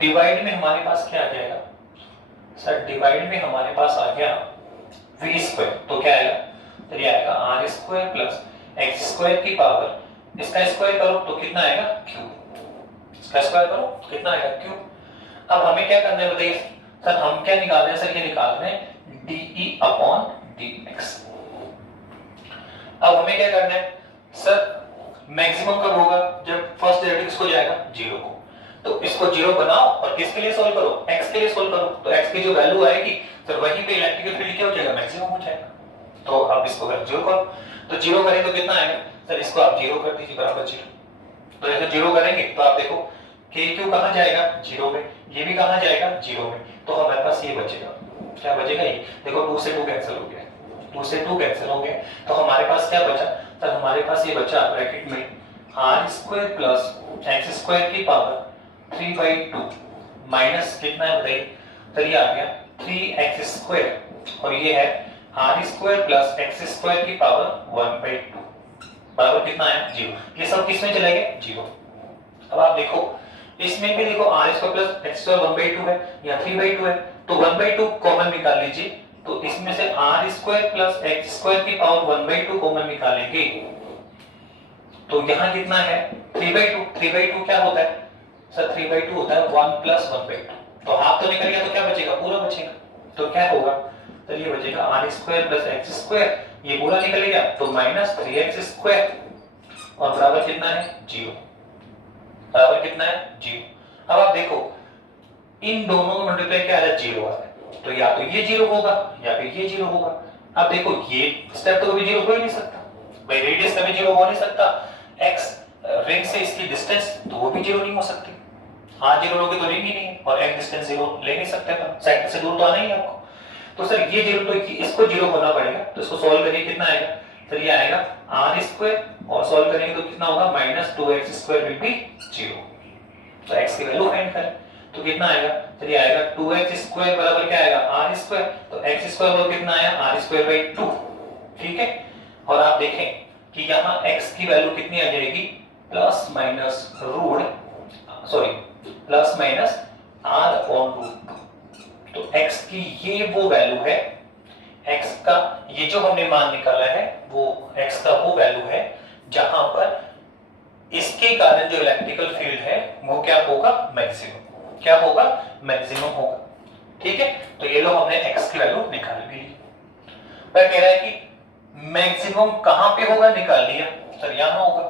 डिवाइड में हमारे पास क्या आ जाएगा सर, डिवाइड में हमारे पास आ गया v स्क्वायर, तो क्या आएगा, तो ये आएगा r square plus x square की पावर, इसका स्क्वायर करो तो कितना आएगा, q। इसका स्क्वायर करो तो कितना आएगा, q। अब हमें क्या करना है बताइए सर, हम क्या निकाल रहे हैं सर, ये निकाल रहे हैं de/dx। अब हमें क्या करना है सर, मैक्सिमम कब होगा, जब फर्स्ट डेरिवेटिव किसको जाएगा, 0 को। तो इसको 0 बनाओ और किसके लिए सोल्व करो, x के लिए सोल्व करो। तो x की जो वैल्यू आएगी तो वहीं पे इलेक्ट्रिकल फील्ड क्या हो जाएगा, मैक्सिमम हो जाएगा। तो अब इसको अगर 0 करो तो 0 करें तो कितना आएगा सर, इसको आप 0 कर दीजिए बराबर 0। तो ऐसे 0 करेंगे तो आप देखो KQ कहां जाएगा, 0 में, ये भी कहां जाएगा, 0 में। तो हमारे पास ये बचेगा, क्या बचेगा, ये देखो 2 से 2 कैंसिल हो गया, 2 से 2 कैंसिल हो गया। तो हमारे पास क्या बचा सर, हमारे पास ये बचा ब्रैकेट में r square plus x square की पावर 3/2 माइनस कितना है बताइए सर, ये आ गया 3x स्क्वायर, और ये है r square plus x square की पावर 1/2 बराबर कितना है 0। ये सब किसमें चले गए 0। अब आप देखो इसमें भी देखो r square plus x square 1/2 है या 3/2 है, तो 1/2 कॉमन निकाल लीजिए। तो इसमें से r square plus x square की पावर 1/2 कॉमन निकालेंगे तो यहाँ कितना है 3/2। 3/2 क्या होता है सर 3/2 होता है 1 + 1/2। तो हाफ तो निकल गया तो क्या बचेगा पूरा बचेगा। तो क्या होगा तो ये बचेगा r square plus x square, ये पूरा निकल गया तो -3x² और बराबर कितना है 0। बराबर कितना है 0। अब आप देखो इन दोनों को मल्टीप्लाई किया जाए 0 आ रहा है, तो या तो ये 0 होगा या फिर ये 0 होगा। अब देखो ये स्टेप तो कभी 0 हो ही नहीं सकता भाई, रेडियस कभी 0 हो नहीं सकता। x रिंग से इसकी डिस्टेंस तो वो भी 0 नहीं हो सकती। हाँ 0 लोगे तो रिंग ही नहीं है और x डिस्टेंस 0 ले नहीं सकते, सेंटर से दूर तो आना ही है आपको। तो सर ये 0 तो इसको 0 होना पड़ेगा, तो इसको सॉल्व करिए कितना आएगा सर ये आएगा r² और सॉल्व करेंगे तो कितना होगा -2x² विल बी 0। तो x की वैल्यू फाइंड करें तो कितना आएगा सर ये आएगा 2x² बराबर क्या आएगा r²। तो x² बराबर कितना आया r²/2। ठीक है, और आप देखें कि यहाँ x की वैल्यू कितनी आ जाएगी ±r/√2। तो x की ये वो वैल्यू है, x का ये जो हमने मान निकाला है वो x का वो वैल्यू है जहां पर इसके कारण जो इलेक्ट्रिकल फील्ड है वो क्या होगा मैक्सिमम, क्या होगा मैक्सिमम होगा। ठीक है, तो ये लो हमने x की वैल्यू निकाल ली। पर कह रहा है कि मैक्सिमम कहां पे होगा निकाल लिया सर यहां होगा।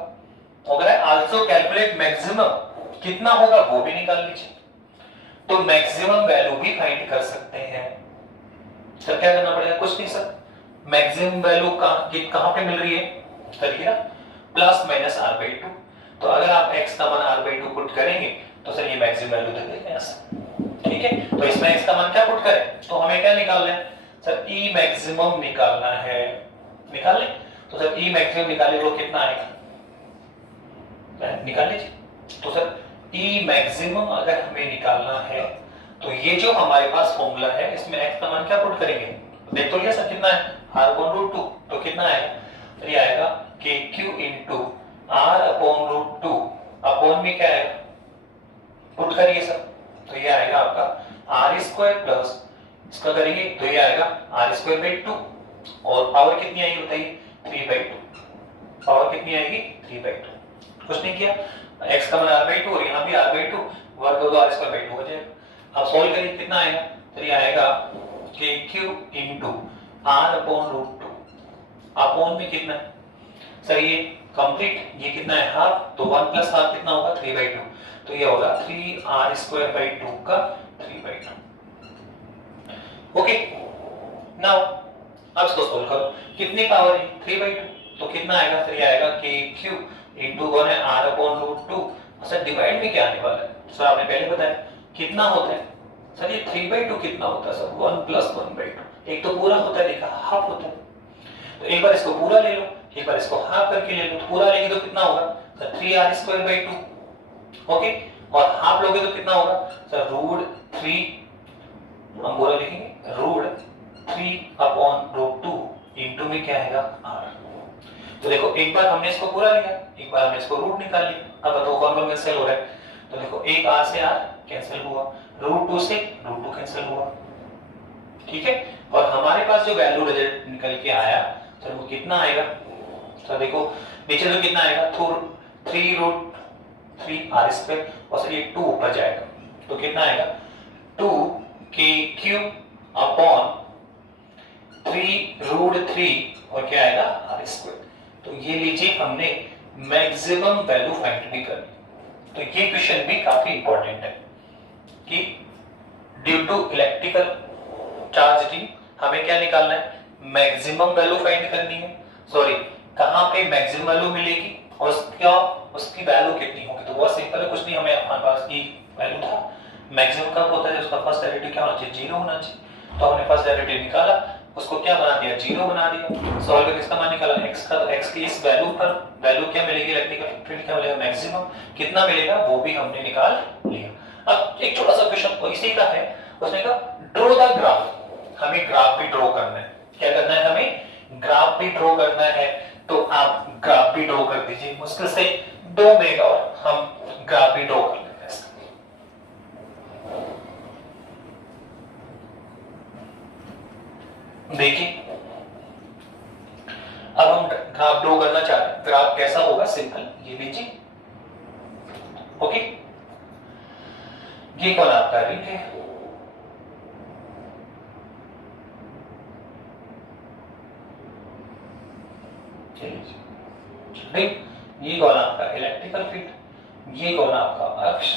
अगर है आल्सो कैलकुलेट मैक्सिमम कितना होगा वो भी निकाल लीजिए, तो मैक्सिमम वैल्यू भी फाइंड कर सकते हैं। सर क्या करना पड़ेगा कुछ नहीं सर, मैक्सिमम वैल्यू कहां पे मिल रही है सर ये ±r/2। तो अगर आप x का मान r/2 पुट करेंगे तो सर ये मैक्सिमम वैल्यू दे देगा ऐसा। ठीक है, तो इसमें x का मान क्या पुट करें तो हमें क्या निकालना है सर e मैक्सिमम निकालना है। निकाल ले तो सर e मैक्सिमम निकाले तो कितना आएगा निकाल लीजिए। तो सर e मैक्सिमम अगर हमें निकालना है तो ये जो हमारे पास फॉर्मूला है इसमें x का मान क्या पुट करेंगे देख तो लिया सर कितना है r/√2। तो कितना आएगा तो ये आएगा kq * r/√2 अपॉन में क्या आएगा पुट करिए सर तो ये आएगा आपका r² प्लस इसका करेंगे तो ये आएगा r²/2 और पावर कितनी आएगी बताइए 3/2। पावर कितनी आएगी 3/2। कुछ नहीं किया x का मान r/2 और यहाँ भी r/2 वर्ग दो तो r²/2 हो जाएगा। अब सॉल्व करिए कितना आएगा तो ये आएगा kq * r/√2 अपॉन में कितना है सर ये कंप्लीट ये कितना है हाफ, तो 1 + हाफ कितना होगा 3/2। तो ये होगा 3r²/2 का 3/2। ओके नाउ अब इसको सोल्व करो कितनी पावर है 3/2। तो कितना आएगा सर ये आएगा kq * r/√2। सर डिवाइड में क्या आने वाला है सर आपने पहले बताया कितना होता है सर ये 3/2 कितना होता है सर 1 + 1/2। एक तो पूरा होता है देखा हाफ होता है, तो एक बार इसको पूरा ले लो एक बार इसको हाफ करके ले लो। तो पूरा लेंगे तो कितना होगा सर 3r²/2। ओके, और हाफ लोगे तो कितना होगा सर √3 हम पूरा लिखेंगे √3/√2 इनटू में क्या आएगा r। तो देखो एक बार हमने इसको पूरा लिया एक बार हमने इसको रूट निकाल लिया। अब बताओ कौन कौन कैंसिल हो रहा है तो देखो एक r से r कैंसिल हुआ, √2 से √2 कैंसिल हुआ। ठीक है, और हमारे पास जो वैल्यू रिजल्ट निकल के आया सर वो कितना आएगा सर देखो नीचे तो कितना आएगा 3√3r² और सर ये 2 ऊपर जाएगा तो कितना आएगा 2kq अपॉन 3√3 और क्या आएगा r²। तो ये लीजिए हमने मैक्सिमम वैल्यू फाइंड भी कर ली। तो ये क्वेश्चन भी काफी इंपॉर्टेंट है कि ड्यू टू इलेक्ट्रिकल चार्जिंग हमें क्या निकालना है मैक्सिमम वैल्यू फाइंड करनी है। सॉरी कहां पे मैक्सिमम वैल्यू मिलेगी और उसकी वैल्यू कितनी होगी। तो बहुत सिंपल है कुछ नहीं, हमें हमारे पास ई वैल्यू था मैक्सिमम कब होता है उसका फर्स्ट डेरिवेटिव क्या होना चाहिए 0 होना चाहिए। तो हमने फर्स्ट डेरिवेटिव निकाला उसको क्या बना दिया 0 बना दिया। सॉल्व करके इसका मान निकाला x का, तो x की इस वैल्यू पर वैल्यू क्या मिलेगी इलेक्ट्रिकल फील्ड क्या मिलेगा मैक्सिमम कितना मिलेगा वो भी हमने निकाल लिया। अब एक छोटा सा क्वेश्चन इसी का है, उसने कहा ड्रॉ द ग्राफ, हमें ग्राफ भी ड्रॉ करना है। क्या करना है हमें, ग्राफ भी ड्रॉ करना है। तो आप ग्राफ भी ड्रॉ कर दीजिए, मुश्किल से 2 मिनट और हम ग्राफ भी ड्रॉ कर लेते हैं। देखिए अब हम ग्राफ ड्रॉ करना चाहते हैं। ग्राफ कैसा होगा, सिंपल ये लीजिए। ओके, ये कौन आपका रिंग है, रिंग, ये कौन आपका इलेक्ट्रिकल फील्ड, ये कौन आपका अक्ष।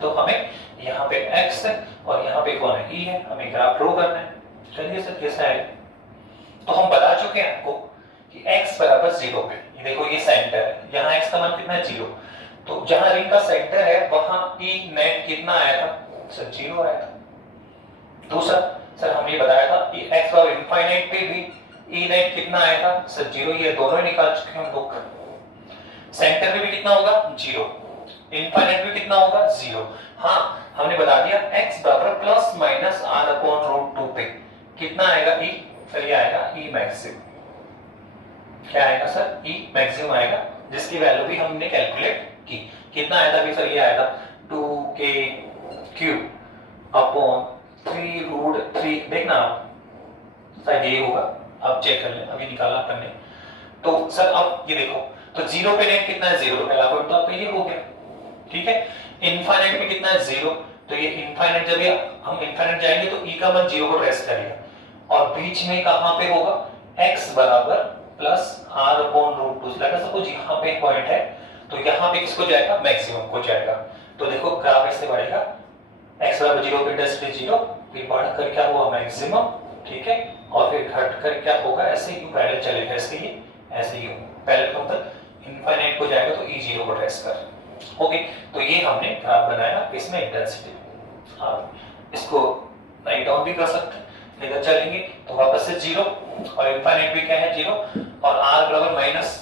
तो हमें यहाँ पे x है और यहाँ पे कौन है, e है, हमें ग्राफ ड्रॉ करना है। चलिए सर कैसा है, तो हम बता चुके हैं आपको कि x बराबर 0 पे, ये देखो ये सेंटर है, यहाँ x का मान कितना है 0, तो जहां रिंग का सेंटर है वहां e नेट कितना आया था सर, 0 आया था। दूसरा सर हमने ये बताया था कि x बराबर इनफाइनाइट पे भी e नेट कितना आया था सर, 0, ये दोनों ही निकाल चुके हैं हम लोग। सेंटर पे भी कितना होगा 0, इनफाइनाइट पे कितना होगा 0। हाँ हमने बता दिया x बराबर plus minus r upon root 2 पे कितना आएगा e, सर ये आएगा e मैक्सिमम। क्या आएगा सर, e मैक्सिमम आएगा, जिसकी वैल्यू भी हमने कैलकुलेट की। कितना आया था अभी सर, ये आया था 2k क्यूब अपॉन 3 रूट 3, देखना शायद ये होगा, अब चेक कर लें, अभी निकाला करने। तो सर अब ये देखो, तो 0 पे नेट कितना है 0, तो पहला पॉइंट तो आपका ये हो गया, ठीक है। इनफाइनाइट पे कितना है 0, तो ये इनफाइनाइट जब हम इनफाइनाइट जाएंगे तो e का मान 0 को ट्रेस करेगा, और बीच में कहां पे होगा x बराबर प्लस r अपॉन रूट 2। लगा सपोज यहाँ पे पॉइंट है, तो यहाँ पे किसको जाएगा, मैक्सिमम को जाएगा। तो देखो ग्राफ ऐसे बढ़ेगा, x बराबर 0 पे इंटेंसिटी 0, फिर बढ़कर क्या हुआ मैक्सिमम, ठीक है, और फिर घटकर क्या होगा, ऐसे ही पैरेलल चलेगा, ऐसे ही ऐसे ही पैरेलल कब तक, इनफाइनाइट को जाएगा, तो e 0 को ट्रेस कर। ओके, तो ये हमने ग्राफ बनाया, इसमें इंटेंसिटी। आप इसको राइट डाउन भी कर सकते हैं, इधर चलेंगे तो वापस से 0, और इनफाइनाइट भी क्या है 0, और r बराबर माइनस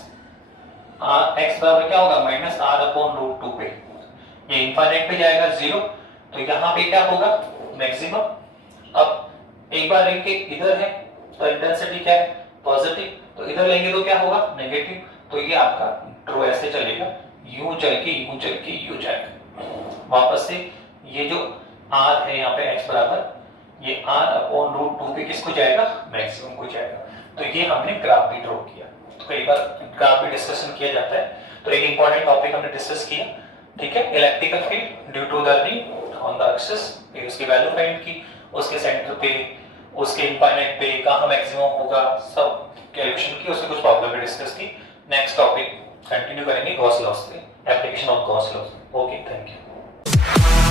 x बराबर क्या होगा माइनस r अपॉन रूट 2 पे, ये इनफाइनाइट पे जाएगा 0, तो यहाँ पे क्या होगा मैक्सिमम। अब एक बार रिंग के इधर है तो इंटेंसिटी क्या है पॉजिटिव, तो इधर लेंगे तो क्या होगा नेगेटिव, तो ये आपका ड्रॉ ऐसे चलेगा, यूं चल के यूं चल के यूं जाएगा वापस से। ये जो r है यहाँ पे x बराबर, ये r अपॉन रूट 2 पे किसको जाएगा मैक्सिमम को जाएगा। तो ये हमने ग्राफ भी ड्रॉ किया। तो कई बार ग्राफ भी डिस्कशन किया जाता है, तो एक इंपॉर्टेंट टॉपिक हमने डिस्कस किया, ठीक है, electrical field due to the ring on the axis, फिर उसकी वैल्यू फाइंड की, उसके सेंटर पे, उसके इनफाइनाइट पे कहां मैक्सिमम होगा, सब कैलकुलेशन की, उससे कुछ प्रॉब्लम भी डिस्कस की। नेक्स्ट टॉपिक कंटिन्यू करेंगे गॉस लॉस पे, application of Gauss loss. Okay, thank you.